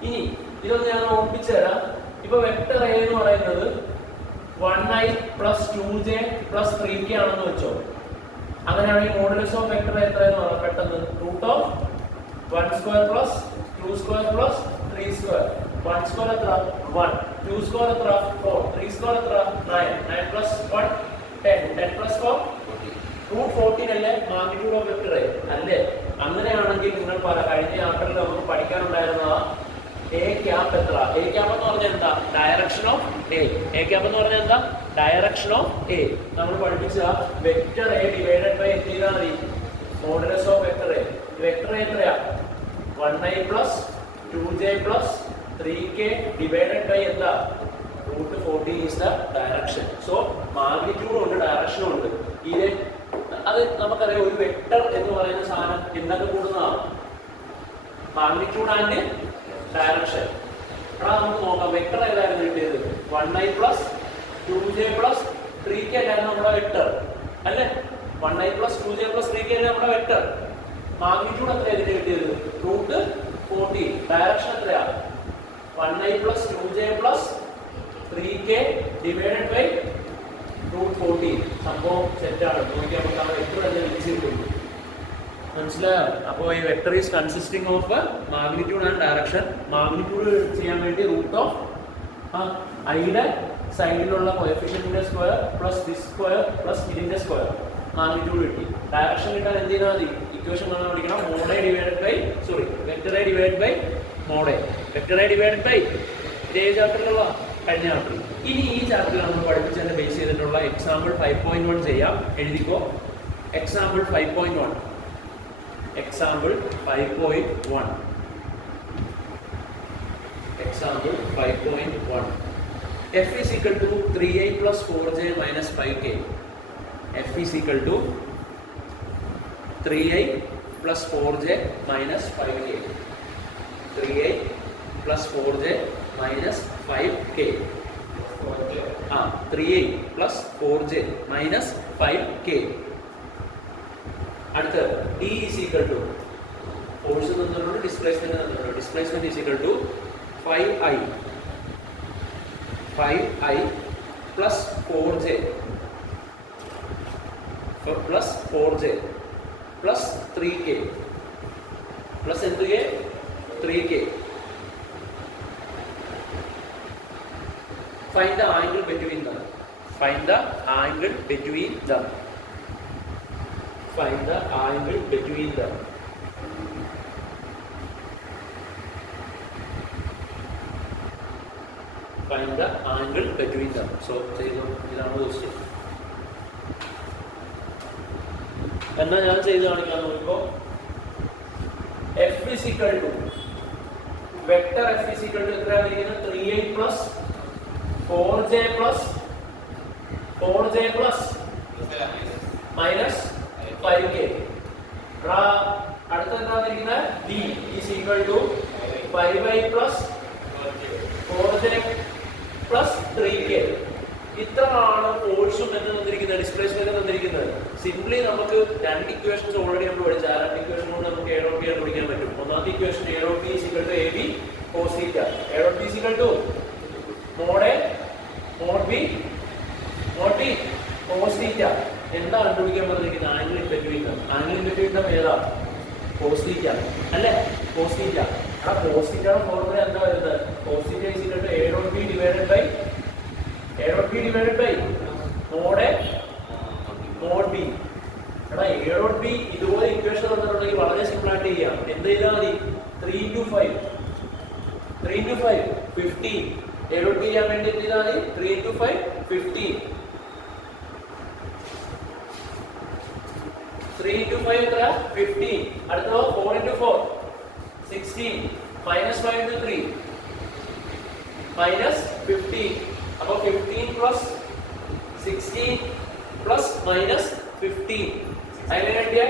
ഇനി ഇതൊന്ന് ഞാൻ ഓർമ്മിച്ചു തരാം ഇപ്പൊ വെക്ടർ എ എന്ന് പറയുന്നത് 1i + 2j + 3k ആണെന്ന് വെച്ചോ അങ്ങനെയാണെങ്കിൽ മോഡുലസ് ഓഫ് വെക്ടർ എത്രയെന്ന് പറയാം പെട്ടെന്ന് √1² + 2² + 3². 1² എത്ര 1 2² എത്ര 4 3² എത്ര 9 9 + 1 10 10 + 4 √14 അല്ലേ മാഗ്നിറ്റ്യൂഡ് ഓഫ് വെക്ടർ അല്ലേ അങ്ങനെയാണെങ്കിൽ നിങ്ങൾ കഴിഞ്ഞ ചാപ്റ്ററിൽ നമുക്ക് പഠിക്കാനുണ്ടായിരുന്ന എ ക്യാപ്പ് എത്ര എ ക്യാപ്പ് എന്ന് പറഞ്ഞാൽ എന്താ ഡയറക്ഷൻ ഓഫ് എ ക്യാപ്പ് എന്ന് പറഞ്ഞാൽ എന്താ ഡയറക്ഷൻ ഓഫ് എ നമ്മൾ പഠിപ്പിച്ച വെക്ടർ എ ഡിവൈഡഡ് ബൈ എന്ത് ചെയ്താൽ മതി മോഡുലസ് ഓഫ് വെക്ടർ എത്രയാ 1i + 2j + 3k divided by എന്താ √14 ഈസ് ദ ഡയറക്ഷൻ സോ മാഗ്നിറ്റ്യൂഡും ഉണ്ട് ഡയറക്ഷനും ഉണ്ട് ഇത് അത് നമുക്കറിയാം ഒരു വെക്ടർ എന്ന് പറയുന്ന സാധനം എന്തൊക്കെ കൂടുന്നതാണ് മാഗ്നിറ്റ്യൂഡ് ആൻഡ് ഡയറക്ഷൻ എടാ നമുക്ക് നോക്കാം വെക്ടർ ഏതായിരുന്നു കിട്ടിയത് 1i + 2j + 3k ആയിരുന്നു നമ്മുടെ വെക്ടർ അല്ലേ 1i + 2j + 3k ആയിരുന്നു നമ്മുടെ വെക്ടർ മാഗ്നിറ്റ്യൂഡ് എത്രയാണ് ഇതിന് കിട്ടിയത് √14 ഡയറക്ഷൻ എത്രയാ 1i + 2j + 3k divided by √14. സംഭവം സെറ്റാണ്. നോക്കിയാൽ നമുക്ക് ആ വെക്ടർ തന്നെ വിളിച്ചിട്ടുണ്ട്. മനസ്സിലായോ? അപ്പോൾ ഈ vector is consisting of magnitude and direction. Magnitude ചെയ്യാൻ വേണ്ടി റൂട്ട് ഓഫ് ഐയുടെ സൈഡിലുള്ള കോഎഫിഷ്യന്റിന്റെ square plus this square plus ഇതിന്റെ സ്ക്വയർ മാഗ്നിറ്റ്യൂഡ് കിട്ടി. ഡയറക്ഷൻ കിട്ടാൻ എന്ത് ചെയ്താൽ മതി? ഇക്വേഷൻ നമ്മൾ പഠിക്കണം. Mod divided by vector A divide by mod A. Vector A divided by ഇതേ ചാപ്റ്ററിലുള്ള കഴിഞ്ഞ ചാപ്റ്റർ. ഇനി ഈ ചാപ്റ്ററിൽ നമ്മൾ പഠിപ്പിച്ചതിനെ ബേസ് ചെയ്തിട്ടുള്ള എക്സാമ്പിൾ 5.1 ചെയ്യാം. എഴുതിക്കോ. Example 5.1. Example 5.1. Example 5.1. F is equal to 3i plus 4j minus 5k. F is equal to 3i plus 4j minus 5k. 3i plus 4j minus 5k. 3i plus 4j minus 5k. അടുത്ത d is equal to force തന്നിട്ടുണ്ട്, displacement തന്നിട്ടുണ്ട്. Displacement is equal to 5i plus 4j plus 4j plus 3k plus എന്ത് 3k. Find the angle between them. Find the angle between them. Find the angle between them. Find the angle between them. So, ഇതാണ് question. എന്നാ ഞാൻ ചെയ്ത് കാണിക്കാൻ നോക്കുമ്പോൾ F is equal to vector F is equal to എത്രയാണ്? 3i plus 4j plus minus 5k. അടുത്ത എന്താ? d is equal to 5i plus 4j plus 3k. ഇത്രയാണ് ഫോഴ്സും എന്ന് തന്നിരിക്കുന്നത്, ഡിസ്പ്ലേസ്മെന്റ് തന്നിരിക്കുന്നത്. സിംപ്ലി നമുക്ക് രണ്ട് ഇക്വേഷൻസ് ഓൾറെഡി നമ്മൾ പഠിച്ചു. ആ രണ്ട് ഇക്വേഷൻ കൊണ്ട് നമുക്ക് A dot B കണ്ടുപിടിക്കാൻ പറ്റും. ഒന്നാമത്തെ equation A dot B is equal to AB cos theta. A dot B is equal to mod A mod B cos theta. എന്താ കണ്ടുപിടിക്കാൻ പറഞ്ഞിരിക്കുന്നത്? Angle in between dum. Angle in between dum ഏതാ? cos theta അല്ലേ? cos theta. ആ cos theta formula എന്താ വരുന്നത്? cos theta is equal to A dot B divided by mod A mod B. എടാ A dot B ഇതുപോലെ ഇക്വേഷൻ തന്നിട്ടുണ്ടെങ്കിൽ വളരെ simple ആയിട്ട് ചെയ്യാം. എന്ത് ചെയ്താൽ മതി? 3 into 5 15. A dot B ചെയ്യാൻ വേണ്ടി എന്ത് ചെയ്താൽ മതി? 3 into 5 15. 3 into 5 എത്ര? 15. അടുത്തതോ 4 into 4 16. minus 5 into 3 minus 15. അപ്പോൾ 15 plus 16 plus minus 15. അതിനെ കിട്ടിയ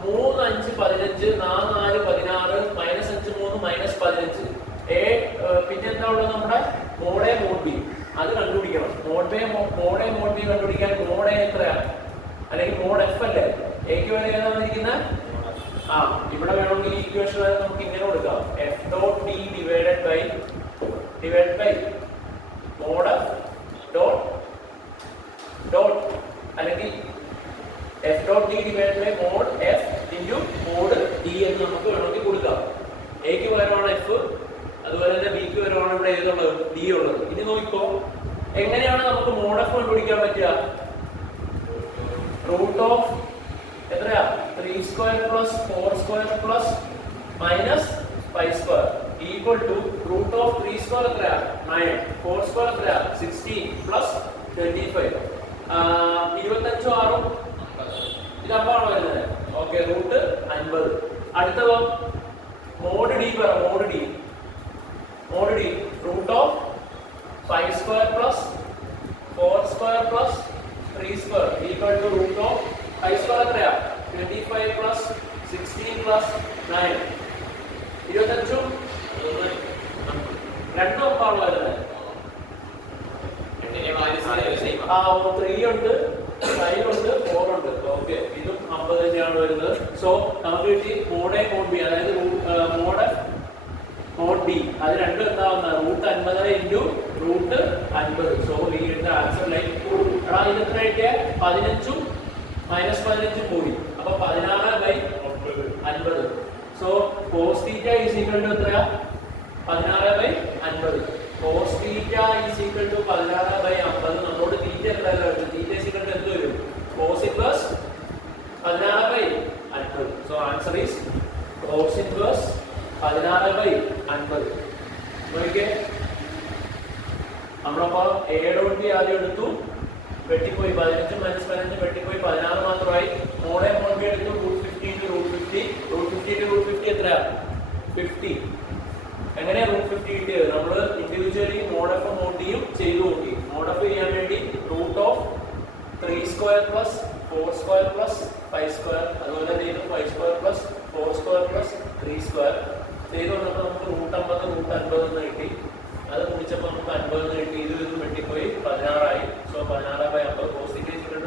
3 5 15 4 4 16 minus 5 3 minus 15. പിന്നെ എന്താ ഉള്ളത്? നമ്മുടെ mod A mod B അത് കണ്ടുപിടിക്കണം. mod A mod B കണ്ടുപിടിക്കാൻ mod A എത്രയാണ്? അല്ലെങ്കിൽ mod F അല്ലേ? എക്ക് വേണ്ടി ഏതാ വന്നിരിക്കുന്നത്? ഇവിടെ വേണമെങ്കിൽ ഈ ഇക്വേഷൻ നമുക്ക് ഇങ്ങനെ കൊടുക്കാം. F dot D divided by mod F dot അല്ലെങ്കിൽ F dot D divided by mod F into mod D എന്ന് നമുക്ക് വേണമെങ്കിൽ കൊടുക്കാം. എക്ക് പകരമാണ് F, അതുപോലെ തന്നെ ബിക്ക് പകരമാണ് ഇവിടെ ഏതുള്ളത്? D ഉള്ളത്. ഇനി നോക്കിക്കോ, എങ്ങനെയാണ് നമുക്ക് mod F കണ്ടുപിടിക്കാൻ പറ്റുക? റൂട്ട് ഓഫ് എത്രയാ? 3 square plus 4 square plus minus 5 square equal to root of 3 square എത്രയാ? 9. 4 square എത്രയാ? 16 plus 25. 25 6 ഇത് അപ്പാണോ വരുന്നത്? Okay, root 50. അടുത്തതോ mod D പറ. mod D root of 5 square plus 4 square plus 3 square equal to root of 5 square എത്രയാ? 25 plus 16 plus 9. 25 രണ്ടും ഒപ്പാണോ വരുന്നത്? 3 ഉണ്ട്, 5 ഉണ്ട്, 4 ഉണ്ട്. ഓക്കെ, ഇതും 50 തന്നെയാണ് വരുന്നത്. സോ നമുക്ക് കിട്ടി mod A mod B, അതായത് mod F mod B. അത് രണ്ടും എന്താ വന്നത്? Root 50 into root 50. So we get the answer like എടാ ഇത് എത്ര കിട്ടിയ 15 മൈനസ് 15 കൂടി അപ്പൊ 16/50. So cos θ is equal to എത്രയാ 16/50. cos θ is equal to 16/50. നമ്മളോട് θ എത്രയല്ല θ is equal to എന്ത് വരും cos inverse 16/50. So answer is cos inverse 16/50. നോക്കിക്കേ നമ്മളപ്പോ a ഡോട്ട് ബി ആദ്യം എടുത്തു വെട്ടിപ്പോയി 15 മൈനസ് 15 വെട്ടിപ്പോയി 16 മാത്രമായി. മോഡ് എ മോഡ് ബി എടുത്തു √50 into √50. √50 into √50 എത്രയാ 50. എങ്ങനെയാ √50 കിട്ടിയത്? നമ്മൾ ഇൻഡിവിജ്വലി മോഡ് എഫ് മോഡ് ഡിയും ചെയ്തു നോക്കി. മോഡ് എഫ് ചെയ്യാൻ വേണ്ടി √3² + 4² + 5², അതുപോലെ ചെയ്തു 5² + 4² + 3² ചെയ്തു വന്നപ്പോൾ നമുക്ക് √50 എന്ന് കിട്ടി. അത് കുടിച്ചപ്പോൾ നമുക്ക് 50 എന്ന് കിട്ടി. ഇത് വെട്ടിപ്പോയി 16 ആയി. So 16/50 cos θ =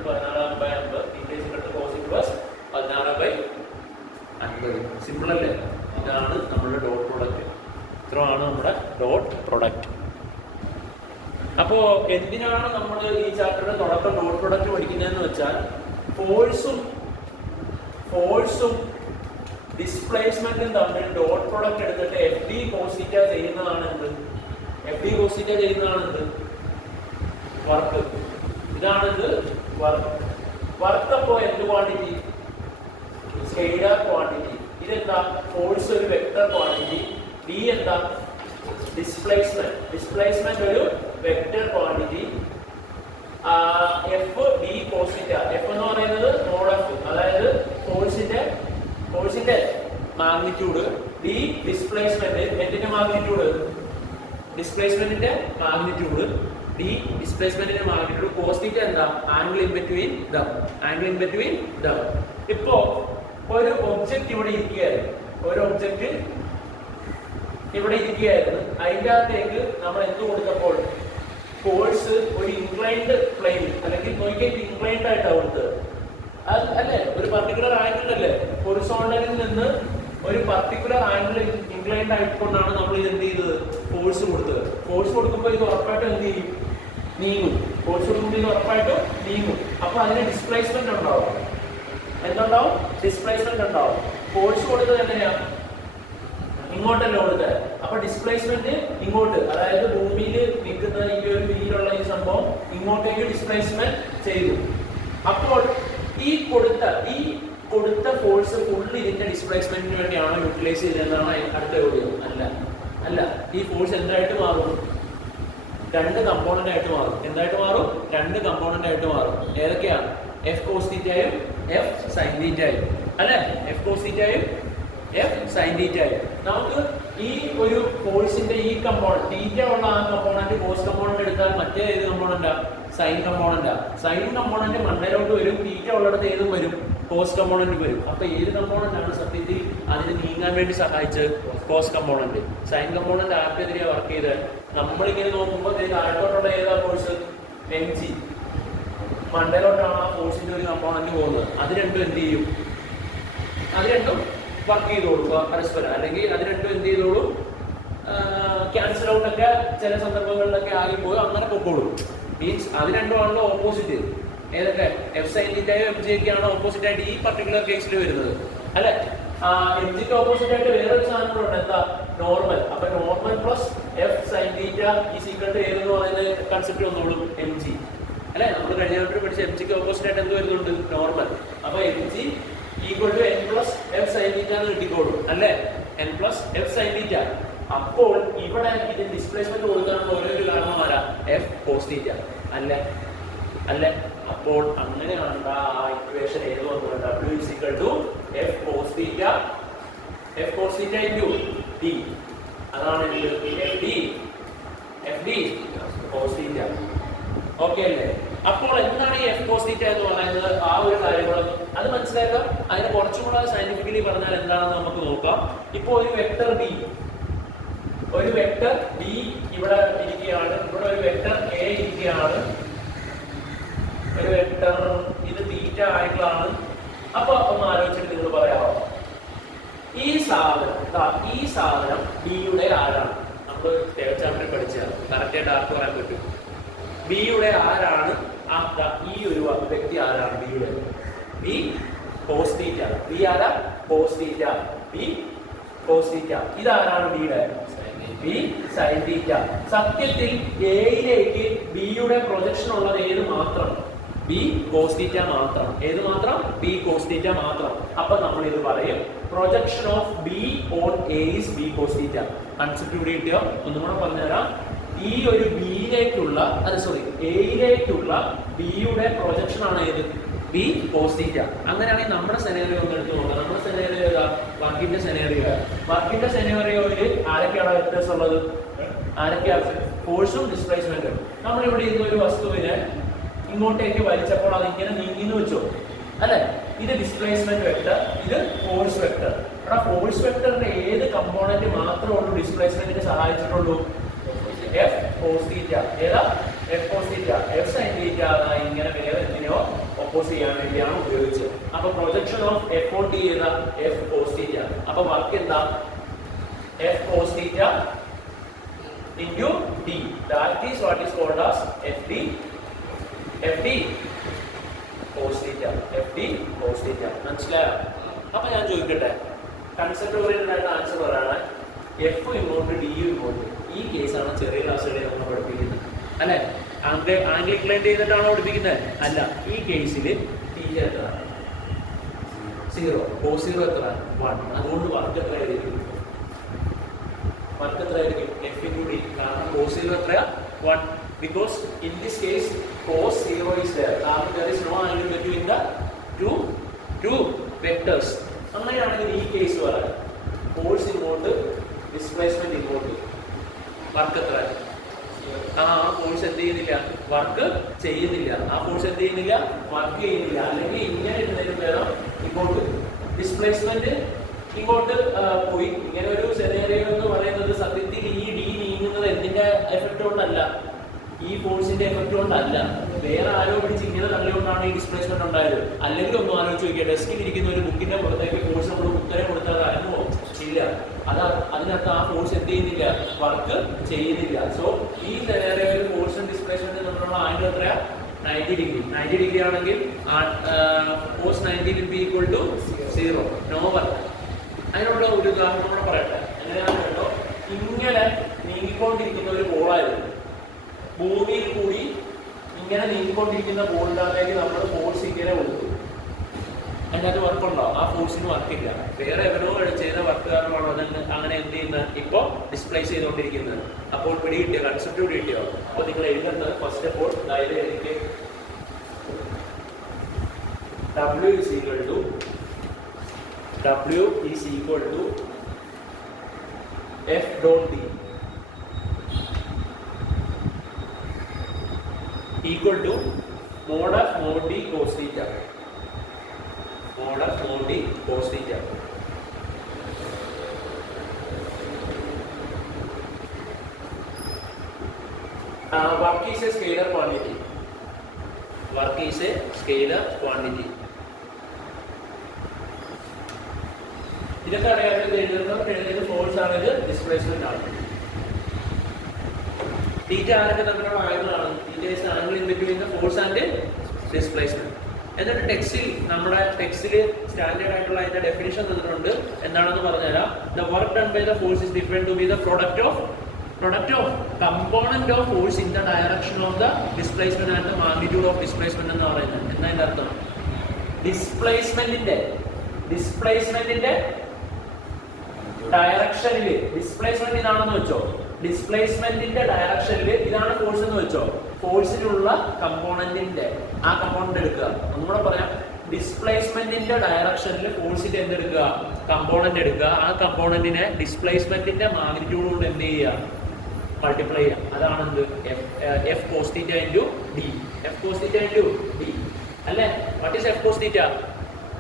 16/50 θ = cos inverse 16/50. Simple അല്ലേ? ഇതാണ് നമ്മുടെ ഡോട്ട് പ്രൊഡക്റ്റ്. ഇത്രയാണ് നമ്മുടെ ഡോട്ട് പ്രൊഡക്റ്റ്. അപ്പോ എന്തിനാണ് നമ്മൾ ഈ ചാപ്റ്ററിന്റെ തുടക്കം ഡോട്ട് പ്രൊഡക്റ്റ് പഠിക്കുന്നതെന്ന് വെച്ചാൽ ഫോഴ്സും ഡിസ്പ്ലേസ്മെന്റും തമ്മിൽ ഡോട്ട് പ്രൊഡക്റ്റ് എടുത്തിട്ട് FD cos θ ചെയ്യുന്നതാണ് എന്ത്? FD cos θ ചെയ്യുന്നതാണ് എന്ത്? വർക്ക്. ഇതാണ് ഇത് വർക്ക്. വർക്ക് അപ്പോ എന്ത് ക്വാണ്ടിറ്റി? Scalar quantity. ഇതെന്താ? ഫോഴ്സ് ഒരു വെക്ടർ ക്വാണ്ടിറ്റി. B എന്താ? ഡിസ്പ്ലേസ്മെന്റ് ഒരു vector quantity. F D cos θ. F എന്ന് പറയുന്നത് മോഡ് F, അതായത് ഫോഴ്സിന്റെ മാഗ്നിറ്റ്യൂഡ്. D displacement. എന്തിന്റെ മാഗ്നിറ്റ്യൂഡ്? ഡിസ്പ്ലേസ്മെന്റിന്റെ മാഗ്നിറ്റ്യൂഡ്. D ഡിസ്പ്ലേസ്മെന്റിന്റെ മാഗ്നിറ്റ്യൂഡ്. cos θ എന്താ? Angle in between them. ഇപ്പോ ഒരു ഒബ്ജക്റ്റ് ഇവിടെ ഇരിക്കുകയായിരുന്നു. അതിൻ്റെ അകത്തേക്ക് നമ്മൾ എന്ത് കൊടുത്തപ്പോൾ ഫോഴ്സ് ഒരു ഇൻക്ലൈൻഡ് പ്ലെയിൻ അല്ലെങ്കിൽ നോക്കിയിട്ട് ഇൻക്ലൈൻഡ് ആയിട്ടാണ് കൊടുത്തത് അല്ലേ? ഒരു പർട്ടിക്കുലർ ആംഗിൾ അല്ലേ? ഹൊറിസോണ്ടലിൽ നിന്ന് ഒരു പർട്ടിക്കുലർ ആംഗിൾ ഇൻക്ലൈൻഡ് ആയിക്കൊണ്ടാണ് നമ്മൾ ഇത് എന്ത് ചെയ്തത്? ഫോഴ്സ് കൊടുത്തത്. ഫോഴ്സ് കൊടുക്കുമ്പോൾ ഇത് ഉറപ്പായിട്ടും എന്ത് ചെയ്യും? നീങ്ങും. അപ്പൊ അതിന് ഡിസ്പ്ലേസ്മെന്റ് ഉണ്ടാവും. എന്തുണ്ടാവും? ഡിസ്പ്ലേസ്മെന്റ് ഉണ്ടാവും. ഫോഴ്സ് കൊടുത്തത് എങ്ങനെയാ? ഇങ്ങോട്ടല്ല കൊടുത്തത്. അപ്പൊ ഡിസ്പ്ലേസ്മെന്റ് ഇങ്ങോട്ട്, അതായത് ഭൂമിയിൽ നിൽക്കുന്ന ഈ ഒരു വീലുള്ള ഈ സംഭവം ഇങ്ങോട്ടേക്ക് ഡിസ്പ്ലേസ്മെന്റ് ചെയ്തു. അപ്പോൾ ഈ കൊടുത്ത ഫോഴ്സ് ഫുള്ള് ഇതിന്റെ ഡിസ്പ്ലേസ്മെന്റിന് വേണ്ടിയാണോ യൂട്ടിലൈസ് ചെയ്തതെന്നാണ് അടുത്ത ചോദ്യം. അല്ല. ഈ ഫോഴ്സ് എന്തായിട്ട് മാറും? രണ്ട് കമ്പോണന്റ് ആയിട്ട് മാറും. ഏതൊക്കെയാണ്? F cos θ യും F sin θ യും അല്ലെ? F cos θ യും F sin θ യും. നമുക്ക് ഈ ഒരു ഫോഴ്സിന്റെ ഈ കമ്പോണന്റ് θ ഉള്ള ആ കമ്പോണന്റ് കോസ് കമ്പോണന്റ് എടുത്താൽ മറ്റേ ഏത് കമ്പോണന്റാ? സൈൻ കമ്പോണന്റാ. സൈൻ കമ്പോണന്റ് മണ്ടയിലോട്ട് വരും. θ ഉള്ളിടത്ത് ഏതും വരും? കോസ് കമ്പോണന്റ് വരും. അപ്പൊ ഏത് കമ്പോണന്റ് ആണ് സത്യത്തിൽ അതിന് നീങ്ങാൻ വേണ്ടി സഹായിച്ചത്? Cos component. സൈൻ കമ്പോണന്റ് ആർക്കെതിരെയാ വർക്ക് ചെയ്തത്? നമ്മളിങ്ങനെ നോക്കുമ്പോൾ താഴത്തോട്ടുള്ള ഏതാ ഫോഴ്സ്? mg. മണ്ടയിലോട്ടാണ് ആ ഫോഴ്സിന്റെ ഒരു കമ്പോണന്റ് പോകുന്നത്. അത് രണ്ടും എന്ത് ചെയ്യും? അത് രണ്ടും വർക്ക് ചെയ്തോളൂ പരസ്പരം. അല്ലെങ്കിൽ അത് രണ്ടും എന്ത് ചെയ്തോളൂ? ക്യാൻസൽ ഔട്ട് ഒക്കെ ചില സന്ദർഭങ്ങളിലൊക്കെ ആയിപ്പോയി അങ്ങനെ പൊക്കോളൂ. മീൻസ് അത് രണ്ടുമാണല്ലോ ഓപ്പോസിറ്റ്. ഏതൊക്കെ? F sin θ യും FG ഒക്കെ ആണ് ഓപ്പോസിറ്റ് ആയിട്ട് ഈ പർട്ടിക്കുലർ കേസിൽ വരുന്നത് അല്ലെ? FGക്ക് ഓപ്പോസിറ്റ് ആയിട്ട് വേറൊരു സാധനം ഉണ്ട്. എന്താ? നോർമൽ. അപ്പൊ normal plus F sin θ is equal to ഏതെന്ന് പറയുന്ന കൺസെപ്റ്റ് വന്നോളൂ mg അല്ലെ? നമ്മൾ കഴിഞ്ഞ പഠിച്ച mgക്ക് ഓപ്പോസിറ്റ് ആയിട്ട് എന്ത് വരുന്നുണ്ട്? നോർമൽ. അപ്പൊ mg equal to n plus F sin θ എന്ന് കിട്ടിക്കോളും അല്ലെ? n plus F sin θ. അപ്പോൾ ഇവിടെ ഇത് ഡിസ്പ്ലേസ്മെന്റ് കൊടുക്കാനുള്ള ഒരേ ഒരു കാരണം ആരാ? F cos θ അല്ലെ? അപ്പോൾ അങ്ങനെയാണ് ആ ഇക്വേഷൻ ഏത് വന്നത്? W is equal to F cos θ into D. അതാണ് FD cos θ. ഓക്കെ അല്ലേ? അപ്പോൾ എന്താണ് ഈ F cos θ എന്ന് പറയുന്നത്? ആ ഒരു കാര്യങ്ങളൊന്നും അത് മനസ്സിലാക്കാം. അതിനെ കുറച്ചും കൂടെ സയന്റിഫിക്കലി പറഞ്ഞാൽ എന്താണെന്ന് നമുക്ക് നോക്കാം. ഇപ്പോൾ ഒരു വെക്ടർ D ഇവിടെ ഇരിക്കുകയാണ്. ഇവിടെ ഒരു വെക്ടർ A ഇരിക്കുകയാണ്. ഒരു വെക്ടർ ഇത് θ ആംഗിളാണ്. അപ്പൊ ഒന്ന് ആലോചിച്ചിട്ട് നിങ്ങൾ പറയാമോ? ഈ സാധനം D യുടെ ആരാണ്? നമ്മൾ തേർഡ് ചാപ്റ്ററിൽ പഠിച്ചതാണ്, കറക്റ്റായിട്ട് ആർക്ക് പറയാൻ പറ്റും? ബിയുടെ ആരാണ് ഈ ഒരു വ്യക്തി ആരാണ്? ബിയുടെ ബി കോസ് തീറ്റ. ബി ആരാ? Cos theta. B cos theta. ഇതാരാണ് ബിയുടെ? B sine theta. സത്യത്തിൽ എയിലേക്ക് ബിയുടെ പ്രൊജക്ഷൻ ഉള്ളത് ഏത് മാത്രം? ബി കോസ് തീറ്റ മാത്രം. ഏത് മാത്രം? ബി കോസ് തീറ്റ മാത്രം. അപ്പൊ നമ്മൾ ഇത് പറയും projection of B on A is B cos theta. Concept കൂടി കിട്ടിയോ? ഒന്നും കൂടെ പറഞ്ഞുതരാം. ഈ ഒരു ബിയിലേക്കുള്ള എയിലേക്കുള്ള ബിയുടെ പ്രൊജക്ഷൻ ആണ് ഏത്? B cos theta. അങ്ങനെയാണെങ്കിൽ നമ്മുടെ സെനേറിയോ ഒന്ന് എടുത്ത് നോക്കാം. നമ്മുടെ സെനേറിയോ ഏതാ? വർക്കിന്റെ സെനേറിയോ. വർക്കിന്റെ സെനേറിയോയില് ആരൊക്കെയാണ് വ്യത്യാസം ഉള്ളത്? ആരൊക്കെയാണ്? ഫോഴ്സും ഡിസ്പ്ലേസ്മെന്റും. നമ്മളിവിടെ ഇരുന്ന ഒരു വസ്തുവിനെ ഇങ്ങോട്ടേക്ക് വലിച്ചപ്പോൾ അത് ഇങ്ങനെ നീങ്ങിന്ന് വെച്ചോ, അല്ലെ? ഇത് ഡിസ്പ്ലേസ്മെന്റ് വെക്ടർ, ഇത് ഫോഴ്സ് വെക്ടർ. അവിടെ ഫോഴ്സ് വെക്ടറിന്റെ ഏത് കമ്പോണന്റ് മാത്രമേ ഉള്ളൂ ഡിസ്പ്ലേസ്മെന്റിന് സഹായിച്ചിട്ടുള്ളൂ? F cos theta. ഏതാ? F cos theta. F sine theta ഇങ്ങനെ വേറെ എന്തിനോ ഒപ്പോസ് ചെയ്യാൻ വേണ്ടിയാണ് ഉപയോഗിച്ചത്. അപ്പൊ projection of F on T ഏതാ? F cos theta. അപ്പൊ വർക്ക് എന്താ? F cos theta into d. That is what is called as FD cos theta. FD cos theta. മനസ്സിലായോ? അപ്പൊ ഞാൻ ചോദിക്കട്ടെ, കൺസെപ്റ്റ് ഓറിയന്റഡ് ആയിട്ട് ആൻസർ പറയാണ്. എഫ് ഇങ്ങോട്ട് ഡിയും ഇങ്ങോട്ട്. ഈ കേസാണ് ചെറിയ ക്ലാസ്സുകളിൽ നമ്മൾ പഠിപ്പിക്കുന്നത്, അല്ലെ? ആംഗിൾ ഇൻക്ലൈൻ ചെയ്തിട്ടാണോ പഠിപ്പിക്കുന്നത്? അല്ല. ഈ കേസിൽ തീറ്റ എത്ര? 0. കോസ് 0 എത്ര? 1. അതുകൊണ്ട് വർക്ക് എത്ര ആയിരിക്കും? വർക്ക് എത്ര ആയിരിക്കും? F into D. കാരണം കോസ് 0 എത്രയാ? 1. Because in this case cos 0 is there. കാരണം there is no angle between the two vectors. അങ്ങനെയാണെങ്കിൽ ഈ കേസ് പറയാം, ഫോഴ്സ് ഇങ്ങോട്ട്, ഡിസ്പ്ലേസ്മെന്റ് ഇങ്ങോട്ട്. വർക്ക് എത്ര? ആ ഫോഴ്സ് എന്ത് ചെയ്യുന്നില്ല? വർക്ക് ചെയ്യുന്നില്ല. ആ ഫോഴ്സ് എന്ത് ചെയ്യുന്നില്ല? വർക്ക് ചെയ്യുന്നില്ല. അല്ലെങ്കിൽ ഇങ്ങനെ ഇടുന്നതിന് വേണം ഇങ്ങോട്ട് ഡിസ്പ്ലേസ്മെന്റ് ഇങ്ങോട്ട് പോയി. ഇങ്ങനെ ഒരു സെനേറിയോ എന്ന് പറയുന്നത് സത്യത്തിൽ ഈ ഡി നീങ്ങുന്നത് എന്തിന്റെ എഫക്ട് കൊണ്ടല്ല, ഈ ഫോഴ്സിന്റെ എഫക്ട് കൊണ്ടല്ല, വേറെ ആരോ പിടിച്ച് ഇങ്ങനെ തള്ളിക്കൊണ്ടാണ് ഈ ഡിസ്പ്ലേസ്മെന്റ് ഉണ്ടായത്. അല്ലെങ്കിൽ ഒന്നും ആലോചിച്ച് നോക്കിയാൽ ഡെസ്കിൽ ഇരിക്കുന്ന ഒരു ബുക്കിന്റെ പുറത്തേക്ക് ഫോഴ്സ് നമ്മൾ ഉത്തരം കൊടുത്താൽ അനങ്ങോ? ഇല്ല. അതിനകത്ത് ആ ഫോഴ്സ് എന്ത് ചെയ്യുന്നില്ല? വർക്ക് ചെയ്യുന്നില്ല. സോ ഈ സെനേറിയോയിൽ ഫോഴ്സും ഡിസ്പ്ലേസ്മെന്റും തമ്മിലുള്ള ആംഗിൾ എത്രയാ? 90 ഡിഗ്രി. 90 ഡിഗ്രി ആണെങ്കിൽ cos 90 will be equal to 0. No work. അതിനുള്ള ഒരു ഉദാഹരണം കൂടെ പറയട്ടെ. എങ്ങനെയാണെന്ന് കേട്ടോ, ഇങ്ങനെ നീങ്ങിക്കൊണ്ടിരിക്കുന്ന ഒരു ബോളായിരുന്നു. ഭൂമിയിൽ കൂടി ഇങ്ങനെ നീങ്ങിക്കൊണ്ടിരിക്കുന്ന ബോളിലേക്ക് നമ്മൾ ഫോഴ്സ് ഇങ്ങനെ കൊടുത്തു. അതിനകത്ത് വർക്കുണ്ടോ? ആ ഫോഴ്സിന് വർക്കില്ല. വേറെ എവരോ ചെയ്ത വർക്ക് കാരണമാണ് അതന്നെ അങ്ങനെ എന്ത് ചെയ്യുന്നത്? ഇപ്പോൾ ഡിസ്പ്ലേസ് ചെയ്തുകൊണ്ടിരിക്കുന്നത്. അപ്പോൾ പിടി കിട്ടിയോ? കൺസെപ്റ്റ് പിടി കിട്ടിയോ? അപ്പോൾ നിങ്ങൾ എഴുതുന്നത് ഫസ്റ്റ് ഓഫ് ഓൾ അതായത് എനിക്ക് W is equal to F dot D equal to mod of mod D cos theta. Mod of mod D cos theta. Work is a scalar quantity. Work is a scalar quantity. ഇതൊക്കെ അറിയാതെ എഴുതുന്നത് force ആണ്, ഇത് displacement ആണ്. Theta ആരൊക്കെ തമ്മിലുള്ള ആംഗിളാണ്? Theta is angle in between the force and displacement. എന്നിട്ട് ടെക്സ്റ്റിൽ നമ്മുടെ സ്റ്റാൻഡേർഡ് ആയിട്ടുള്ള അതിന്റെ ഡെഫിനിഷൻ തന്നിട്ടുണ്ട്. എന്താണെന്ന് പറഞ്ഞുതരാം. The work done by the force is different to be the product of component of force in the direction of the displacement and the magnitude of displacement എന്ന് പറയുന്നത്. എന്താ അതിന്റെ അർത്ഥം? ഡിസ്പ്ലേസ്മെന്റിന്റെ ഡയറക്ഷനില്, ഡിസ്പ്ലേസ്മെന്റ് ഇതാണെന്ന് വെച്ചോ, ഡിസ്പ്ലേസ്മെന്റിന്റെ ഡയറക്ഷനിൽ ഇതാണ് ഫോഴ്സ് എന്ന് വെച്ചോ, ഫോഴ്സിലുള്ള കമ്പോണന്റിന്റെ ആ കമ്പോണന്റ് എടുക്കുക. ഒന്നുകൂടെ പറയാം, ഡിസ്പ്ലേസ്മെന്റിന്റെ ഡയറക്ഷനിൽ ഫോഴ്സിന്റെ എന്തെടുക്കുക? കമ്പോണന്റ് എടുക്കുക. ആ കമ്പോണന്റിനെ ഡിസ്പ്ലേസ്മെന്റിന്റെ മാഗ്നിറ്റ്യൂഡ് കൊണ്ട് എന്ത് ചെയ്യുക? മൾട്ടിപ്ലൈ ചെയ്യുക. അതാണ് എന്ത്? F cos theta into D. F cos theta into D അല്ലേ? What is F cos theta?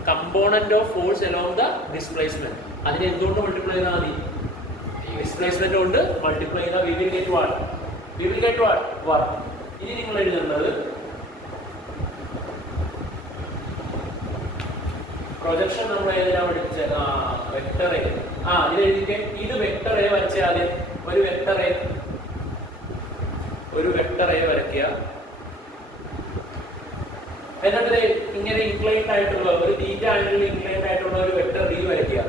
Component of force along the displacement. അതിനെ എന്തുകൊണ്ട് മൾട്ടിപ്ലൈ ചെയ്താൽ മതി? ഡിസ്പ്ലേസ്മെന്റ് കൊണ്ട് മൾട്ടിപ്ലൈ ചെയ്താൽ we will get what? Work. ഇനി നിങ്ങൾ എഴുതുന്നത് പ്രൊജക്ഷൻ നമ്മൾ ഏതിനാ പഠിപ്പിച്ച? Vector A. ഇത് എഴുതിക്കെ. ഇത് വെക്ടർ എ വരച്ച ആദ്യം ഒരു വെക്ടർ എ വരയ്ക്കുക. എന്നിട്ട് ഇങ്ങനെ ഇൻക്ലൈൻഡ് ആയിട്ടുള്ള ഒരു തീറ്റ ആംഗിളിൽ ഇൻക്ലൈൻഡ് ആയിട്ടുള്ള ഒരു വെക്ടർ ഡി വരയ്ക്കുക.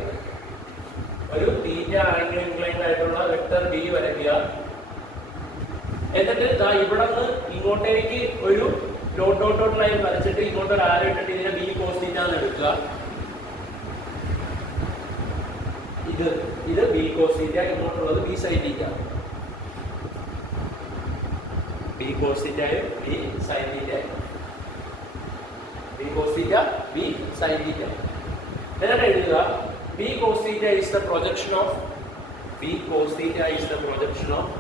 ഒരു തീറ്റ ആംഗിൾ ഇൻക്ലൈൻഡ് ആയിട്ടുള്ള വെക്ടർ ഡി വരയ്ക്കുക. എന്നിട്ട് ഇവിടെ നിന്ന് ഇങ്ങോട്ടേക്ക് ഒരു ഡോട്ട് ലൈൻ വരച്ചിട്ട് ഇങ്ങോട്ട് ഒരു ആരോ ഇട്ടിട്ട് ഇതിനെ ബി കോസ് തീറ്റ എന്ന് എടുക്കുക. ഇത് ബി കോസ് തീറ്റ, ഇങ്ങോട്ടുള്ളത് B sine theta. B cos തീറ്റയും ബി സൈൻ തീറ്റയും. B cos theta B sine theta. എന്നിട്ട് എഴുതുക B cos theta is the projection of B cos theta is the projection of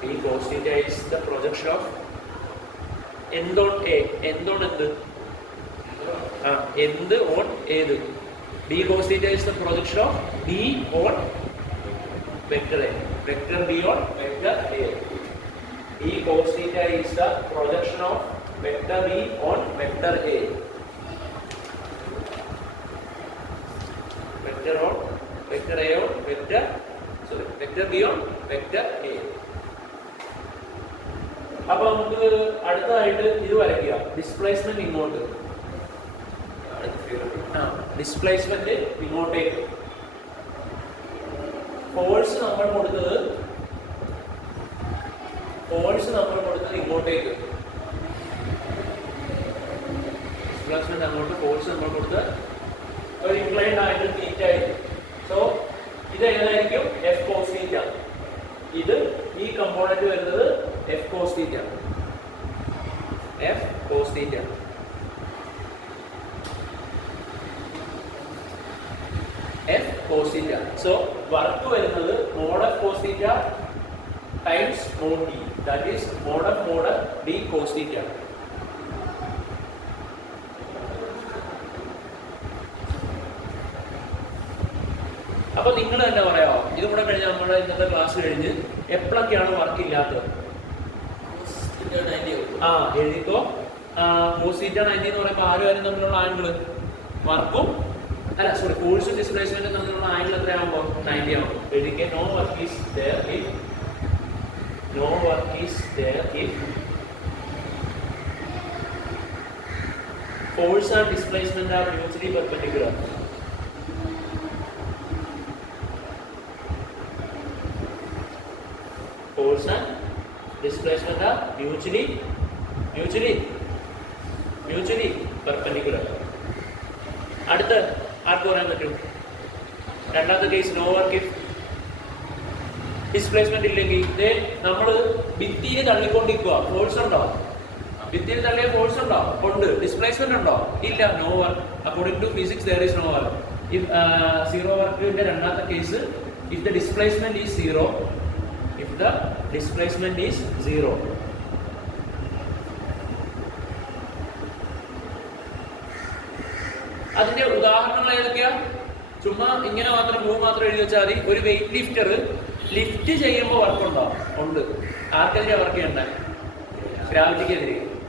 B cos theta is the projection of എന്തോൺ A. എന്തോൺ എന്ത് on ഏത്. B cos theta is the projection of B on vector A. Vector B on vector A. B cos theta is the projection of vector B on vector A. Vector A on vector B on vector A. അപ്പോൾ നമുക്ക് അടുത്തതായിട്ട് ഇത് വരയ്ക്കുക. Displacement ഇങ്ങോട്ട്. Displacement ഇങ്ങോട്ടേക്ക്. Force നമ്മൾ കൊടുത്തത് ഇങ്ങോട്ടേക്ക്. ഡിസ്പ്ലേസ്മെന്റ് അങ്ങോട്ട്, ഫോഴ്സ് നമ്മൾ കൊടുത്ത് ഒരു ഇൻക്ലൈൻഡ് ആയിട്ട് തീറ്റ ആയിരിക്കും. സോ ഇത് ഏതായിരിക്കും? F cos theta. ഇത് ഈ കമ്പോണന്റ് വരുന്നത് F cos theta. F cos theta. F cos theta. So work വരുന്നത് mod F cos theta times mod d, that is mod d cos theta. അപ്പോൾ നിങ്ങൾ തന്നെ പറയാമോ, ഇതും കൂടെ കഴിഞ്ഞ് നമ്മുടെ ഇന്നത്തെ ക്ലാസ് കഴിഞ്ഞ് എപ്പോഴൊക്കെയാണ് വർക്ക് ഇല്ലാത്തത്? എഴുതിക്കോ. കോസ് തീറ്റ 90 എന്ന് പറയുമ്പോൾ ആരും തമ്മിലുള്ള ആംഗിള് വർക്കും ഫോഴ്സും ഡിസ്പ്ലേസ്മെന്റും തമ്മിലുള്ള ആംഗിൾ എത്രയാകുമ്പോൾ 90 ആകും. എഴുതിക്കേ. No work is there if force and displacement are mutually perpendicular. Force and displacement are mutually perpendicular. അടുത്ത ആർക്ക് പറയാൻ പറ്റും? രണ്ടാമത്തെ case no work if displacement ഇല്ലെങ്കിൽ നമ്മൾ ഭിത്തിയിൽ തള്ളിക്കൊണ്ടിരിക്കുക. ഫോഴ്സ് ഉണ്ടോ? ഭിത്തിയിൽ തള്ളിയ ഫോഴ്സ് ഉണ്ടോ? ഉണ്ട്. ഡിസ്പ്ലേസ്മെന്റ് ഉണ്ടോ? ഇല്ല. No work. According to physics there is no work. If zero വർക്കിന്റെ രണ്ടാമത്തെ case if the displacement is zero, അതിന്റെ ഉദാഹരണങ്ങൾ ഏതൊക്കെയാ? ചുമ്മാ ഇങ്ങനെ മാത്രം എഴുതി വെച്ചാൽ മതി. ഒരു വെയിറ്റ് ലിഫ്റ്റർ ലിഫ്റ്റ് ചെയ്യുമ്പോൾ വർക്ക് ഉണ്ടോ? ഉണ്ട്. ആർക്കെതിരെ വർക്ക് ചെയ്യണ്ടേ?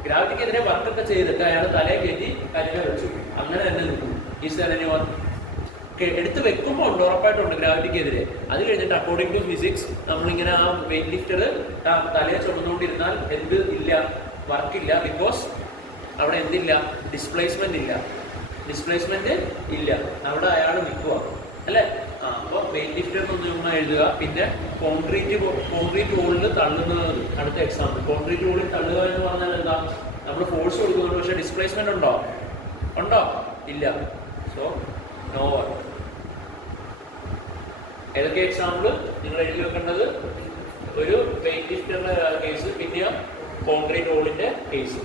ഗ്രാവിറ്റിക്കെതിരെ വർക്കൊക്കെ ചെയ്തിട്ട് അയാൾ തലയെ കയറ്റി കരിമ വെച്ചു. അങ്ങനെ തന്നെ നിൽക്കും. എടുത്ത് വെക്കുമ്പോൾ ഉണ്ട്, ഉറപ്പായിട്ടുണ്ട് ഗ്രാവിറ്റിക്കെതിരെ. അത് കഴിഞ്ഞിട്ട് അക്കോർഡിംഗ് ടു ഫിസിക്സ് നമ്മളിങ്ങനെ ആ വെയിറ്റ് ലിഫ്റ്റർ തലയെ ചുമന്നുകൊണ്ടിരുന്നാൽ ഇല്ല, വർക്കില്ല. ബിക്കോസ് അവിടെ എന്തില്ല? ഡിസ്പ്ലേസ്മെന്റ് ഇല്ല. അവിടെ അയാൾ നിൽക്കുക അല്ലേ? അപ്പോൾ വെയിറ്റ് ലിഫ്റ്റർ ഒന്ന് എഴുതുക. പിന്നെ കോൺക്രീറ്റ് വോളിൽ തള്ളുന്നത് അടുത്ത എക്സാമ്പിൾ. കോൺക്രീറ്റ് വോളിൽ തള്ളുക എന്ന് പറഞ്ഞാൽ എന്താ? നമ്മൾ ഫോഴ്സ് കൊടുക്കുന്നുണ്ട്, പക്ഷേ ഡിസ്പ്ലേസ്മെന്റ് ഉണ്ടോ? ഇല്ല. So no work. ഏതൊക്കെ എക്സാമ്പിൾ നിങ്ങൾ എഴുതി വെക്കേണ്ടത്? ഒരു വെയിറ്റ് ലിഫ്റ്ററിന്റെ കേസ്, പിന്നെ കോൺക്രീറ്റ് വോളിന്റെ കേസ്.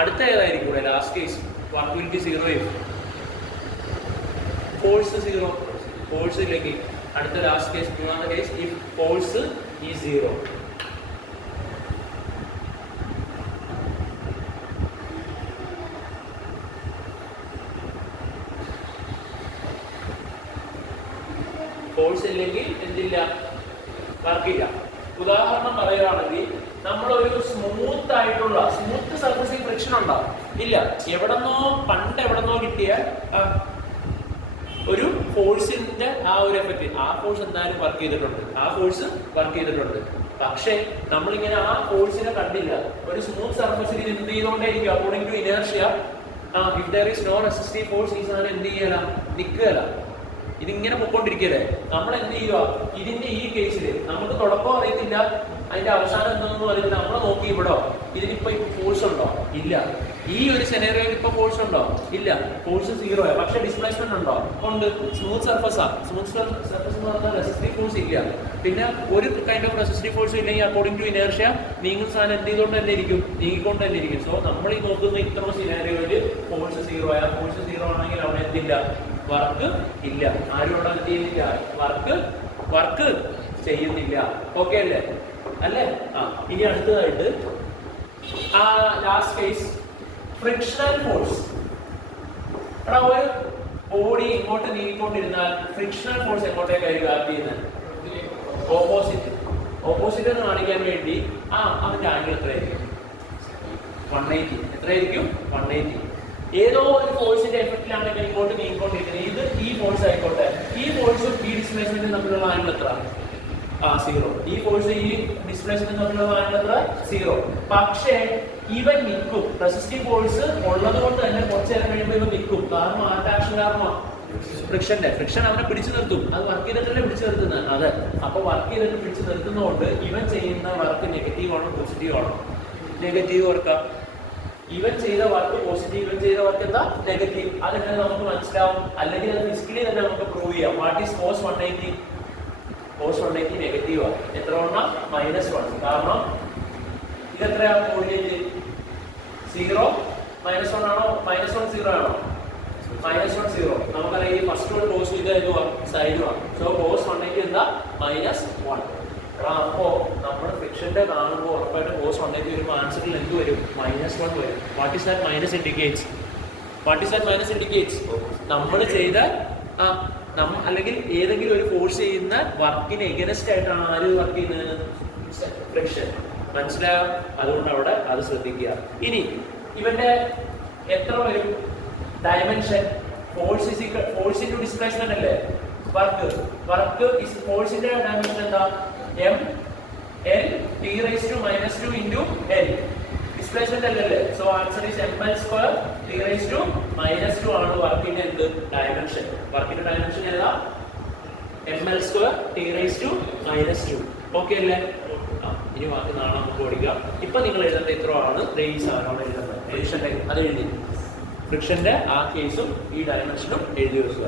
അടുത്ത ഏതായിരിക്കും? Last case work will be zero if force zero. Force ഇല്ലെങ്കിൽ അടുത്ത ലാസ്റ്റ് കേസ്, മൂന്നാമത്തെ കേസ് ഇഫ് ഫോഴ്സ് ഈ സീറോ. ഫോഴ്സ് ഇല്ലെങ്കിൽ എന്തില്ല? വർക്കില്ല. ഉദാഹരണം പറയുകയാണെങ്കിൽ നമ്മളൊരു സ്മൂത്ത് സർഫസിൽ ഫ്രിക്ഷൻ ഉണ്ടാവും. ഇല്ല. പണ്ട് എവിടെന്നോ കിട്ടിയ ഒരു ഫോഴ്സിന്റെ ആ ഒരു എഫക്റ്റ്, ആ ഫോഴ്സ് എന്തായാലും വർക്ക് ചെയ്തിട്ടുണ്ട്. പക്ഷേ നമ്മളിങ്ങനെ ആ ഫോഴ്സിനെ കണ്ടില്ല. ഒരു സ്മൂത്ത് സർഫസിൽ ഇത് എന്ത് ചെയ്തുകൊണ്ടേയിരിക്കും according to inertia. If there is no resistive force ഈ സാധനം എന്ത് ചെയ്യല, നിൽക്കുകയല്ല, ഇതിങ്ങനെ പൊക്കോണ്ടിരിക്കല്ലേ. നമ്മൾ എന്ത് ചെയ്യുക, ഇതിന്റെ ഈ കേസിൽ നമുക്ക് തുടക്കം അറിയത്തില്ല, അതിന്റെ അവസാനം എന്തെന്നൊന്നും അറിയില്ല. നമ്മൾ നോക്കി ഇവിടോ ഇതിനിപ്പോ ഫോഴ്സ് ഉണ്ടോ? ഇല്ല. ഈ ഒരു സെനേറിയോയിൽ ഇപ്പൊ ഫോഴ്സ് ഉണ്ടോ? ഇല്ല. ഫോഴ്സ് 0. പക്ഷെ ഡിസ്പ്ലേസ്മെന്റ് ഉണ്ടോ? ഉണ്ട്. സ്മൂത്ത് സർഫസാ. സ്മൂത്ത് സർഫസ് എന്ന് പറഞ്ഞാൽ റെസിസ്റ്റീവ് ഫോഴ്സ് ഇല്ല. പിന്നെ ഒരു കൈൻഡ് ഓഫ് റെസിസ്റ്റീവ് ഫോഴ്സ് ഇല്ലെങ്കിൽ അക്കോർഡിംഗ് ടു ഇനേർഷ്യ നീങ്ങുന്ന സാധനം എന്ത് ചെയ്തുകൊണ്ട് തന്നെ ഇരിക്കും, നീങ്ങിക്കൊണ്ട് തന്നെ ഇരിക്കും. സോ നമ്മൾ ഈ നോക്കുന്ന ഇത്ര സിനാരിയോയില് ഫോഴ്സ് 0 ഫോഴ്സ് 0 ആണെങ്കിൽ അവിടെ എന്തില്ല, വർക്ക് ഇല്ല. ആരും അവിടെ എന്ത് ചെയ്യുന്നില്ല, വർക്ക് ചെയ്യുന്നില്ല. ഓക്കെ അല്ലേ? ഇനി അടുത്തതായിട്ട് ലാസ്റ്റ് കേസ് ഫ്രിക്ഷണൽ ഫോഴ്സ്. എടാ ഒരു ബോഡി ഇങ്ങോട്ട് നീങ്ങിക്കൊണ്ടിരുന്നാൽ ഫ്രിക്ഷണൽ ഫോഴ്സ് എങ്ങോട്ടേക്കായിരിക്കും ആക്ട് ചെയ്യുന്നത്? ഓപ്പോസിറ്റ് എന്ന് കാണിക്കാൻ വേണ്ടി അവന്റെ ആംഗിൾ എത്രയായിരിക്കും? 180. എത്രയായിരിക്കും? 180. ഏതോ ഒരു ഫോഴ്സിന്റെ എഫക്റ്റിലാണ് ഇങ്ങോട്ട് നീങ്ങിക്കൊണ്ടിരിക്കുന്നത്. ഇത് ഈ ഫോഴ്സ് ആയിക്കോട്ടെ, ഈ ഫോഴ്സും ഈ ഡിസ്പ്ലേസ്മെന്റും തമ്മിലുള്ള ആംഗിൾ എത്ര? 0. ഈ ഫോഴ്സ് ഈ ഡിസ്പ്ലേസ്മെന്റ് തമ്മിലുള്ള ആംഗിൾ എത്ര? 0. പക്ഷേ ഇവൻ നിൽക്കും. റെസിസ്റ്റീവ് ഫോഴ്സ് ഉള്ളത് കൊണ്ട് തന്നെ കുറച്ചു നേരം കഴിയുമ്പോൾ ഇവൻ നിൽക്കും. കാരണം ആക്ഷൻ കാരണമാണ് ഫ്രിക്ഷൻ അവനെ പിടിച്ചു നിർത്തും. അത് വർക്ക് ചെയ്തിട്ടല്ലേ പിടിച്ചു നിർത്തുന്നത്? അതെ. അപ്പൊ വർക്ക് ചെയ്തിട്ട് പിടിച്ചു നിർത്തുന്നതുകൊണ്ട് ഇവൻ ചെയ്യുന്ന വർക്ക് നെഗറ്റീവ് ആണോ പോസിറ്റീവ് ആണോ? നെഗറ്റീവ് വർക്കാ. ഇവൻ ചെയ്ത വർക്ക് പോസിറ്റീവ്, ഇവൻ ചെയ്ത വർക്ക് എന്താ? നെഗറ്റീവ്. അതെങ്ങനെ നമുക്ക് മനസ്സിലാവും? അല്ലെങ്കിൽ അത് ഫിസിക്കലി തന്നെ നമുക്ക് പ്രൂവ് ചെയ്യാം. What is cos 180? cos 180 നെഗറ്റീവാണ്. എത്ര വന്നാൽ? -1. കാരണം ഇതെത്രയാ? കോർഡിനേറ്റ് 0 -1 ആണോ? -1 0 ആണോ? -1 0. നമുക്കറിയാം ഈ ഫസ്റ്റ് ഒരു cos ഇത് സൈഡുമാണ്. സോ cos 180 എന്താ? -1. അപ്പോ നമ്മൾ ഫ്രിക്ഷന്റെ കാണുമ്പോൾ ഉറപ്പായിട്ടും cos 180 വരുമ്പോൾ ആൻസറിൽ എന്ത് വരും? -1 വരും. What is that minus indicates? നമ്മൾ ചെയ്ത അല്ലെങ്കിൽ ഏതെങ്കിലും ഒരു ഫോഴ്സ് ചെയ്യുന്ന വർക്കിന് എഗനസ്റ്റ് ആയിട്ടാണ് ആര് വർക്ക് ചെയ്യുന്നത്? ഫ്രിക്ഷൻ. മനസ്സിലായോ? അതുകൊണ്ട് അവിടെ അത് ശ്രദ്ധിക്കുക. ഇനി ഇവന്റെ എത്ര വരും ഡയമെൻഷൻ? ഫോഴ്സ് ഇൻടു ഡിസ്പ്ലേസ്മെന്റ് അല്ലേ? ഫോഴ്സിന്റെ ഡയമെൻഷൻ എന്താ? m l t⁻² into l. Displacement അല്ലല്ലേ? So answer is ml² t⁻² ആണ് വർക്കിന്റെ എന്ത്? ഡയമെൻഷൻ. വർക്കിന്റെ ഡയമെൻഷൻ ഏതാ? ml² t⁻². ഓക്കെ അല്ലേ? ഇനി ബാക്കി നാളെ നമുക്ക് ഓടിക്കാം. ഇപ്പൊ നിങ്ങൾ എഴുതേണ്ട ഇത്ര ആണ് ഈ സാധനം എഴുതുന്നത്. അത് എഴുതി ഫ്രിക്ഷന്റെ ആ കേസും ഈ ഡയമെൻഷനും എഴുതി വെക്കുക.